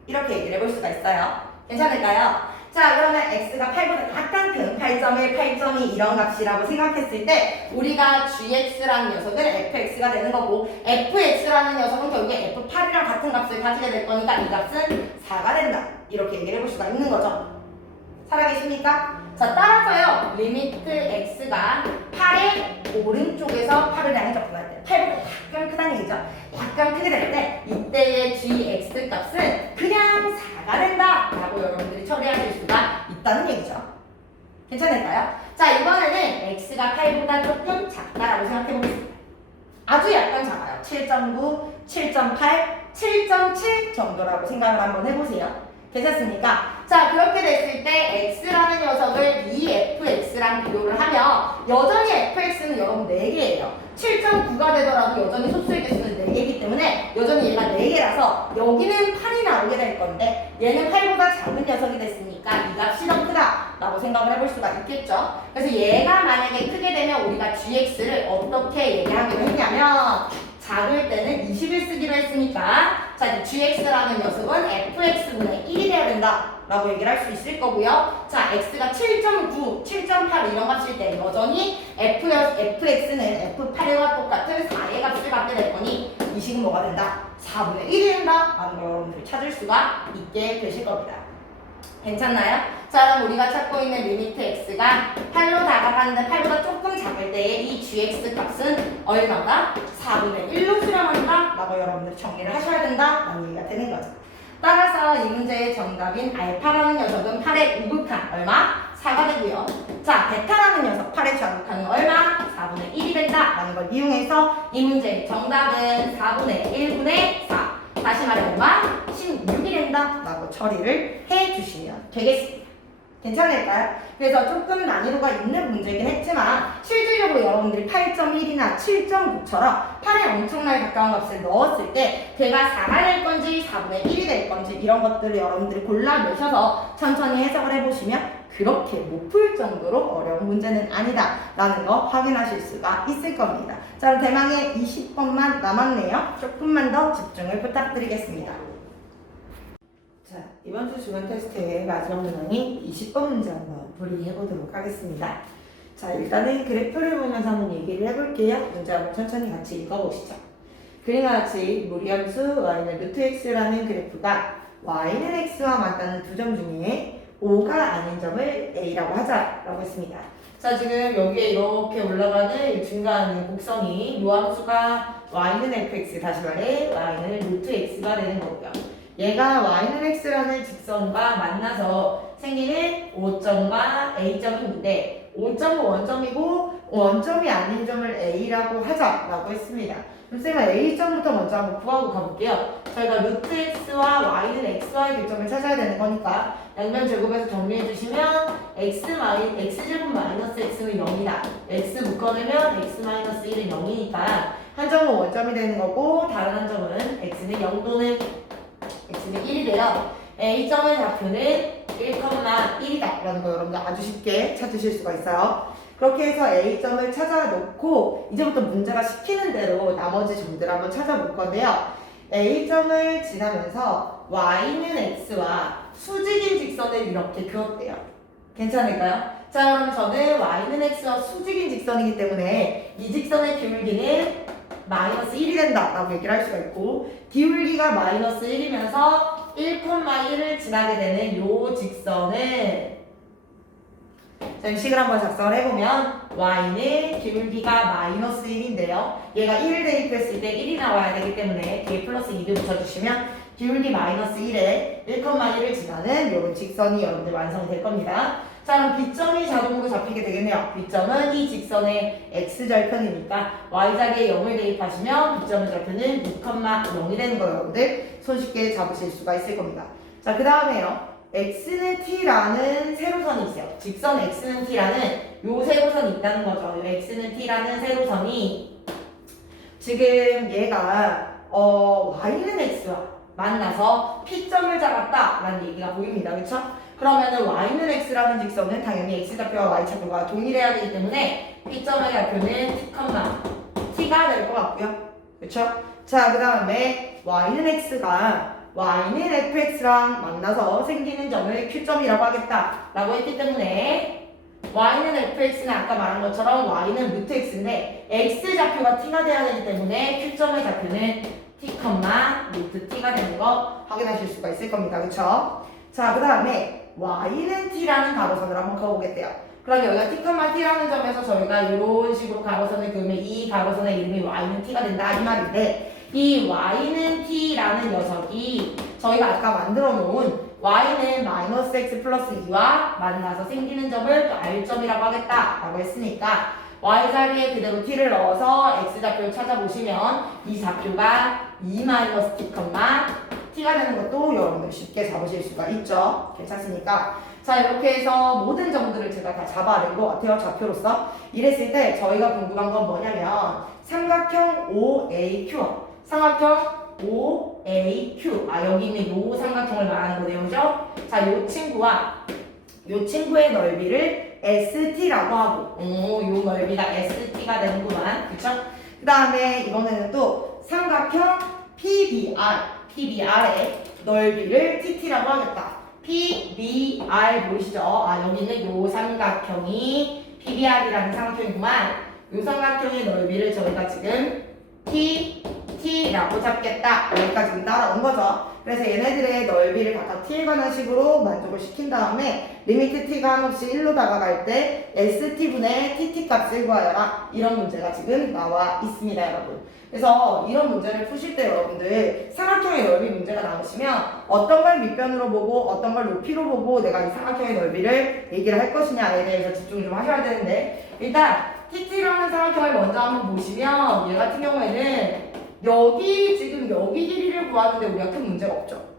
이렇게 얘기를 해볼 수가 있어요. 괜찮을까요? 자, 그러면 X가 8보다 약간 큰 8.1, 8.2 이런 값이라고 생각했을 때 우리가 GX라는 녀석은 FX가 되는 거고 FX라는 녀석은 결국에 F8이랑 같은 값을 가지게 될 거니까 이 값은 4가 된다. 이렇게 얘기를 해볼 수가 있는 거죠. 살아계십니까? 자, 따라서요. 리미트 X가 8의 오른쪽에서 8을 향해 접근할 때 8보다 약간 크다는 얘기죠. 약간 크게 될 때 이때의 GX 값은 그냥 4가 된다 라고 여러분들이 처리하실 수가 있다는 얘기죠. 괜찮을까요? 자, 이번에는 X가 8보다 조금 작다라고 생각해 보겠습니다. 아주 약간 작아요. 7.9, 7.8, 7.7 정도라고 생각을 한번 해보세요. 괜찮습니까? 자, 그렇게 됐을 때 X라는 녀석을 2FX랑 비교를 하면 여전히 FX는 여러분 4개예요. 7.9가 되더라도 여전히 소수의 개수는 4개이기 때문에 여전히 얘가 4개라서 여기는 8이 나오게 될 건데 얘는 8보다 작은 녀석이 됐으니까 이 값이 더 크다 라고 생각을 해볼 수가 있겠죠. 그래서 얘가 만약에 크게 되면 우리가 GX를 어떻게 얘기하기로 했냐면 작을 때는 20을 쓰기로 했으니까 자, GX라는 녀석은 FX분의 1이 돼야 된다 라고 얘기를 할 수 있을 거고요. 자, X가 7.9, 7.8 이런 값일 때 여전히 FX는 F8과 똑같은 4의 값을 갖게 될 거니 이 식은 뭐가 된다? 4분의 1이 된다 라는 걸 여러분들이 찾을 수가 있게 되실 겁니다. 괜찮나요? 자, 그럼 우리가 찾고 있는 리미트 X가 8로 다가가 작았는데 8보다 조금 작을 때 이 gx 값은 얼마다? 4분의 1로 수렴한다? 라고 여러분들 정리를 하셔야 된다? 라는 얘기가 되는 거죠. 따라서 이 문제의 정답인 알파라는 녀석은 8의 우극한 얼마? 4가 되고요. 자, 베타라는 녀석 8의 좌극한은 얼마? 4분의 1이 된다 라는 걸 이용해서 이 문제의 정답은 4분의 1분의 4 다시 말해 얼마? 16이 된다 라고 처리를 해주시면 되겠습니다. 괜찮을까요? 그래서 조금 난이도가 있는 문제긴 했지만 실질적으로 여러분들이 8.1이나 7.9처럼 8에 엄청나게 가까운 값을 넣었을 때 걔가 4가 될 건지 4분의 1이 될 건지 이런 것들을 여러분들이 골라내셔서 천천히 해석을 해보시면 그렇게 못 풀 정도로 어려운 문제는 아니다 라는 거 확인하실 수가 있을 겁니다. 자, 그럼 대망의 20번만 남았네요. 조금만 더 집중을 부탁드리겠습니다. 자, 이번 주 주간 테스트의 마지막 문항인 20번 문제 한번 풀이해보도록 하겠습니다. 자, 일단은 그래프를 보면서 한번 얘기를 해볼게요. 문제 한번 천천히 같이 읽어보시죠. 그림과 같이 무리함수 y는 루트 x라는 그래프가 y는 x와 맞닿는 두 점 중에 5가 아닌 점을 a라고 하자라고 했습니다. 자, 지금 여기에 이렇게 올라가는 이 중간에 곡선이 요 함수가 y는 fx, 다시 말해 y는 루트 x가 되는 거고요. 얘가 y는 x라는 직선과 만나서 생기는 O점과 A점인데 5점은 원점이고 원점이 아닌 점을 A라고 하자라고 했습니다. 그럼 쌤은 A점부터 먼저 한번 구하고 가볼게요. 저희가 루트 x와 y는 x와의 교점을 찾아야 되는 거니까 양면 제곱에서 정리해 주시면 x제곱 마이너스 x는 0이다. x 묶어내면 x 마이너스 1은 0이니까 한 점은 원점이 되는 거고 다른 한 점은 x는 0 또는 x는 1이 돼요. A점의 좌표는 1,1이다 라는 거 여러분들 아주 쉽게 찾으실 수가 있어요. 그렇게 해서 A점을 찾아 놓고 이제부터 문제가 시키는 대로 나머지 점들 한번 찾아볼 건데요. A점을 지나면서 y는 x와 수직인 직선을 이렇게 그었대요. 괜찮을까요? 자, 그럼 저는 y는 x와 수직인 직선이기 때문에 이 직선의 기울기는 마이너스 1이 된다 라고 얘기를 할 수가 있고 기울기가 마이너스 1이면서 1,1을 지나게 되는 요 직선은 자, 식을 한번 작성을 해보면 y는 기울기가 마이너스 1인데요. 얘가 1을 대입했을 때 1이 나와야 되기 때문에 뒤에 플러스 2를 붙여주시면 기울기 마이너스 1에 1,1을 지나는 요런 직선이 여러분들 완성될 겁니다. 자, 그럼 B점이 자동으로 잡히게 되겠네요. B점은 이 직선의 X절편이니까 Y자리에 0을 대입하시면 B점의 절편은 2,0이 되는 거예요. 여러분들 손쉽게 잡으실 수가 있을 겁니다. 자, 그 다음에요. X는 T라는 세로선이 있어요. 직선 X는 T라는 요 세로선이 있다는 거죠. 요 X는 T라는 세로선이 지금 얘가 Y는 X와 만나서 P점을 잡았다라는 얘기가 보입니다. 그렇죠? 그러면은 y는 x라는 직선은 당연히 x좌표와 y좌표가 동일해야 되기 때문에 P점의 좌표는 t가 될 것 같고요. 그렇죠? 자, 그 다음에 y는 x가 y는 fx랑 만나서 생기는 점을 q점이라고 하겠다라고 했기 때문에 y는 fx는 아까 말한 것처럼 y는 루트 x인데 x좌표가 t가 돼야 되기 때문에 q점의 좌표는 t, 루트 t가 되는 거 확인하실 수가 있을 겁니다. 그렇죠? 자, 그 다음에 y는 t라는 가로선을 한번 그어보겠대요. 그럼 여기가 t라는 점에서 저희가 이런 식으로 가로선을 그으면 이 가로선의 이름이 y는 t가 된다 이 말인데 이 y는 t라는 녀석이 저희가 아까 만들어 놓은 y는 마이너스 x 플러스 2와 만나서 생기는 점을 또 r점이라고 하겠다라고 했으니까 y자리에 그대로 t를 넣어서 x좌표를 찾아보시면 이 좌표가 2 마이너스 t가 되는 것도 여러분들 쉽게 잡으실 수가 있죠. 괜찮습니까? 자, 이렇게 해서 모든 점들을 제가 다 잡아낸 것 같아요. 좌표로서. 이랬을 때 저희가 궁금한 건 뭐냐면 삼각형 OAQ 삼각형 OAQ 여기 있는 요 삼각형을 말하는 거네요. 그죠? 자, 요 친구의 넓이를 ST라고 하고 요 넓이가 ST가 되는구만. 그쵸? 그 다음에 이번에는 또 삼각형 PBR의 넓이를 TT라고 하겠다. PBR 보이시죠? 여기는 요 삼각형이 PBR이라는 삼각형이구만. 요 삼각형의 넓이를 저희가 지금 TT라고 잡겠다. 여기까지 따라온 거죠. 그래서 얘네들의 넓이를 각각 t에 관한 식으로 만족을 시킨 다음에 리미트 t가 한없이 1로 다가갈 때 st분의 tt 값을 구하여라. 이런 문제가 지금 나와 있습니다, 여러분. 그래서 이런 문제를 푸실 때 여러분들 삼각형의 넓이 문제가 나오시면 어떤 걸 밑변으로 보고 어떤 걸 높이로 보고 내가 이 삼각형의 넓이를 얘기를 할 것이냐에 대해서 집중 좀 하셔야 되는데, 일단 TT라는 삼각형을 먼저 한번 보시면 얘 같은 경우에는 여기 지금 여기 길이를 구하는데 우리가 큰 문제가 없죠.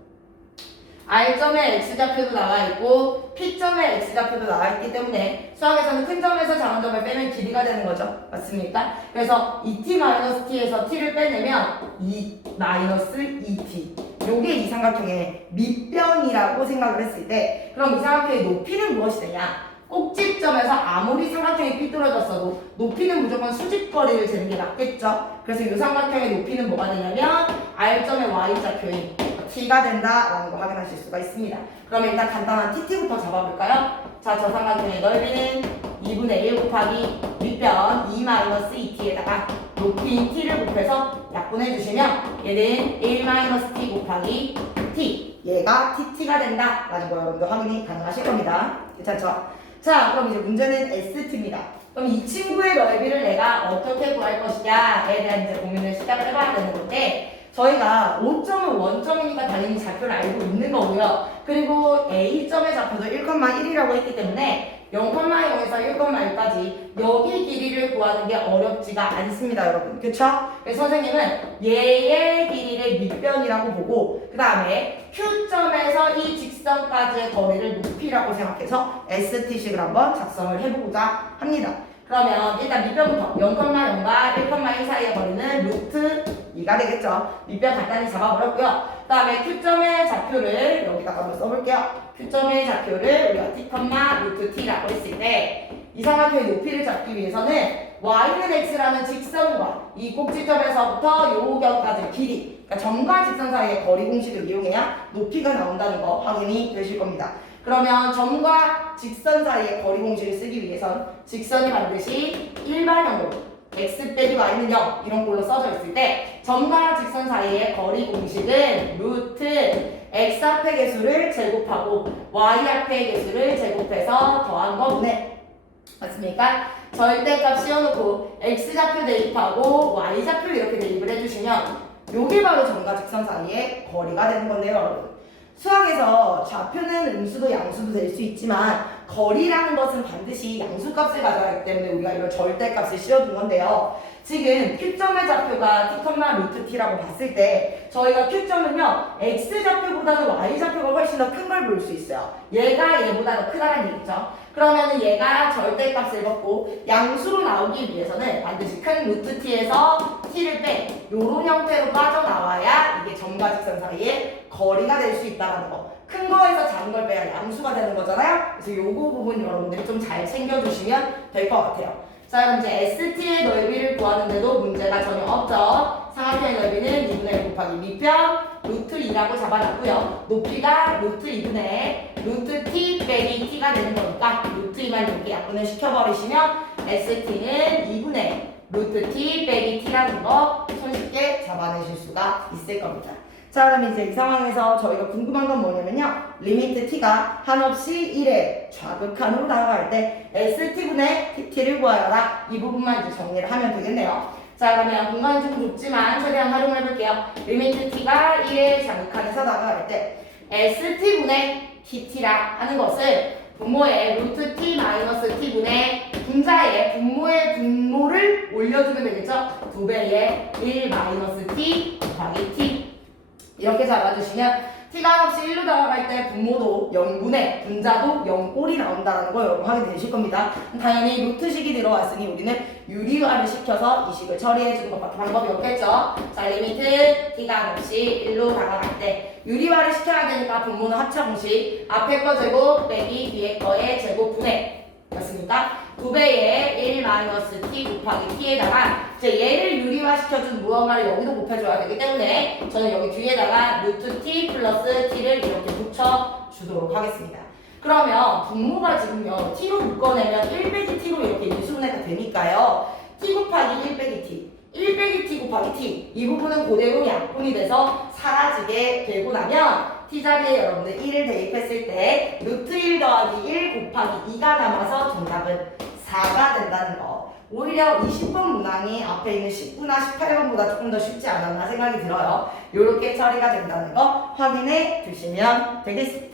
R점에 X좌표도 나와 있고 P점에 X좌표도 나와 있기 때문에 수학에서는 큰 점에서 작은 점을 빼면 길이가 되는 거죠. 맞습니까? 그래서 2t-t에서 t를 빼내면 2-2t. 요게 이 삼각형의 밑변이라고 생각을 했을 때, 그럼 이 삼각형의 높이는 무엇이 되냐? 꼭지점에서 아무리 삼각형이 삐뚤어졌어도 높이는 무조건 수직거리를 재는 게 맞겠죠. 그래서 이 삼각형의 높이는 뭐가 되냐면 R점의 Y좌표인 t가 된다라는 거 확인하실 수가 있습니다. 그럼 일단 간단한 tt부터 잡아볼까요? 자, 저 삼각형의 넓이는 2분의 1 곱하기 밑변 2-2t에다가 높이인 t를 곱해서 약분해주시면 얘는 1-t 곱하기 t, 얘가 tt가 된다라는 거 여러분들 확인이 가능하실 겁니다. 괜찮죠? 자, 그럼 이제 문제는 st입니다. 그럼 이 친구의 넓이를 내가 어떻게 구할 것이냐에 대한 이제 고민을 시작을 해봐야 되는 건데, 저희가 5점은 원점이니까 당연히 좌표를 알고 있는 거고요. 그리고 A점의 좌표도 1,1이라고 했기 때문에 0,0에서 1,1까지 여기 길이를 구하는 게 어렵지가 않습니다, 여러분. 그쵸? 그래서 선생님은 얘의 길이를 밑변이라고 보고 그 다음에 Q점에서 이 직선까지의 거리를 높이라고 생각해서 ST식을 한번 작성을 해보고자 합니다. 그러면 일단 밑변부터 0,0과 1,1 사이의 거리는 루트 2가 되겠죠. 밑변 간단히 잡아버렸고요. 그 다음에 Q점의 좌표를 여기다가 한번 써볼게요. Q점의 좌표를 우리가 t, 루트 t라고 했을 때 이 삼각형의 높이를 잡기 위해서는 y는 x라는 직선과 이 꼭지점에서부터 요격까지 길이, 그러니까 점과 직선 사이의 거리 공식을 이용해야 높이가 나온다는 거 확인이 되실 겁니다. 그러면 점과 직선 사이의 거리 공식을 쓰기 위해선 직선이 반드시 일반형으로 x 빼기 y는 0 이런 걸로 써져 있을 때 점과 직선 사이의 거리 공식은 루트 x 앞의 개수를 제곱하고 y 앞의 개수를 제곱해서 더한 거분의, 맞습니까? 절대값 씌워놓고 x좌표 대입하고 y좌표 이렇게 대입을 해주시면 요게 바로 점과 직선 사이의 거리가 되는 건데요, 여러분. 수학에서 좌표는 음수도 양수도 될 수 있지만 거리라는 것은 반드시 양수값을 가져가기 때문에 우리가 이런 절대값을 씌워둔 건데요. 지금 Q점의 좌표가 t, 루트 t라고 봤을 때 저희가 Q점은요 X좌표보다는 Y좌표가 훨씬 더 큰 걸 볼 수 있어요. 얘가 얘보다 더 크다는 얘기죠. 그러면은 얘가 절대값을 갖고 양수로 나오기 위해서는 반드시 큰 루트 t에서 t를 빼 요런 형태로 빠져나와야 이게 점과 직선 사이에 거리가 될 수 있다는 거. 큰 거에서 작은 걸 빼야 양수가 되는 거잖아요. 그래서 요거 부분 여러분들이 좀 잘 챙겨주시면 될 것 같아요. 자, 그럼 이제 ST의 넓이를 구하는데도 문제가 전혀 없죠. 삼각형의 넓이는 2분의 1 곱하기 밑변 루트 2라고 잡아놨고요. 높이가 루트 2분의 루트 t 빼기 t가 되는 거니까 루트 2만 이렇게 약분을 시켜버리시면 ST는 2분의 루트 t 빼기 t라는 거 손쉽게 잡아내실 수가 있을 겁니다. 자, 그럼 이제 이 상황에서 저희가 궁금한 건 뭐냐면요. 리미트 t가 한없이 1의 좌극한으로 다가갈 때 st분의 tt를 구하여라. 이 부분만 이제 정리를 하면 되겠네요. 자, 그러면 공간이 좀 좁지만 최대한 활용을 해볼게요. 리미트 t가 1의 좌극한에서 다가갈 때 st분의 tt라 하는 것을 분모의 루트 t 마이너스 t분의 분자의 분모의 분모를 올려주면 되겠죠? 2배의 1 마이너스 t 곱하기 t 이렇게 잡아주시면 t가 한없이 1로 다가갈 때 분모도 0분의 분자도 0꼴이 나온다는 거 여러분 확인 되실 겁니다. 당연히 루트식이 들어왔으니 우리는 유리화를 시켜서 이 식을 처리해주는 것밖에 방법이 없겠죠. 자, 리미트 t가 한없이 1로 다가갈 때 유리화를 시켜야 되니까 분모는 합차 공식 앞에 거 제곱 빼기 뒤에 거의 제곱분의 맞습니까? 2배의 1-t 곱하기 t에다가 이제 얘를 유리화시켜준 무언가를 여기도 곱해줘야 되기 때문에 저는 여기 뒤에다가 루트 t 플러스 t를 이렇게 붙여주도록 하겠습니다. 그러면 분모가 지금요 t로 묶어내면 1 빼기 t로 이렇게 인수분해가 되니까요. t 곱하기 1 빼기 t 1 빼기 t 곱하기 t 이 부분은 그대로 약분이 돼서 사라지게 되고 나면 t 자리에 여러분들 1을 대입했을 때 루트 1 더하기 1 곱하기 2가 남아서 정답은 4가 된다는 거. 오히려 20번 문항이 앞에 있는 19나 18번보다 조금 더 쉽지 않았나 생각이 들어요. 이렇게 처리가 된다는 거 확인해 주시면 되겠습니다.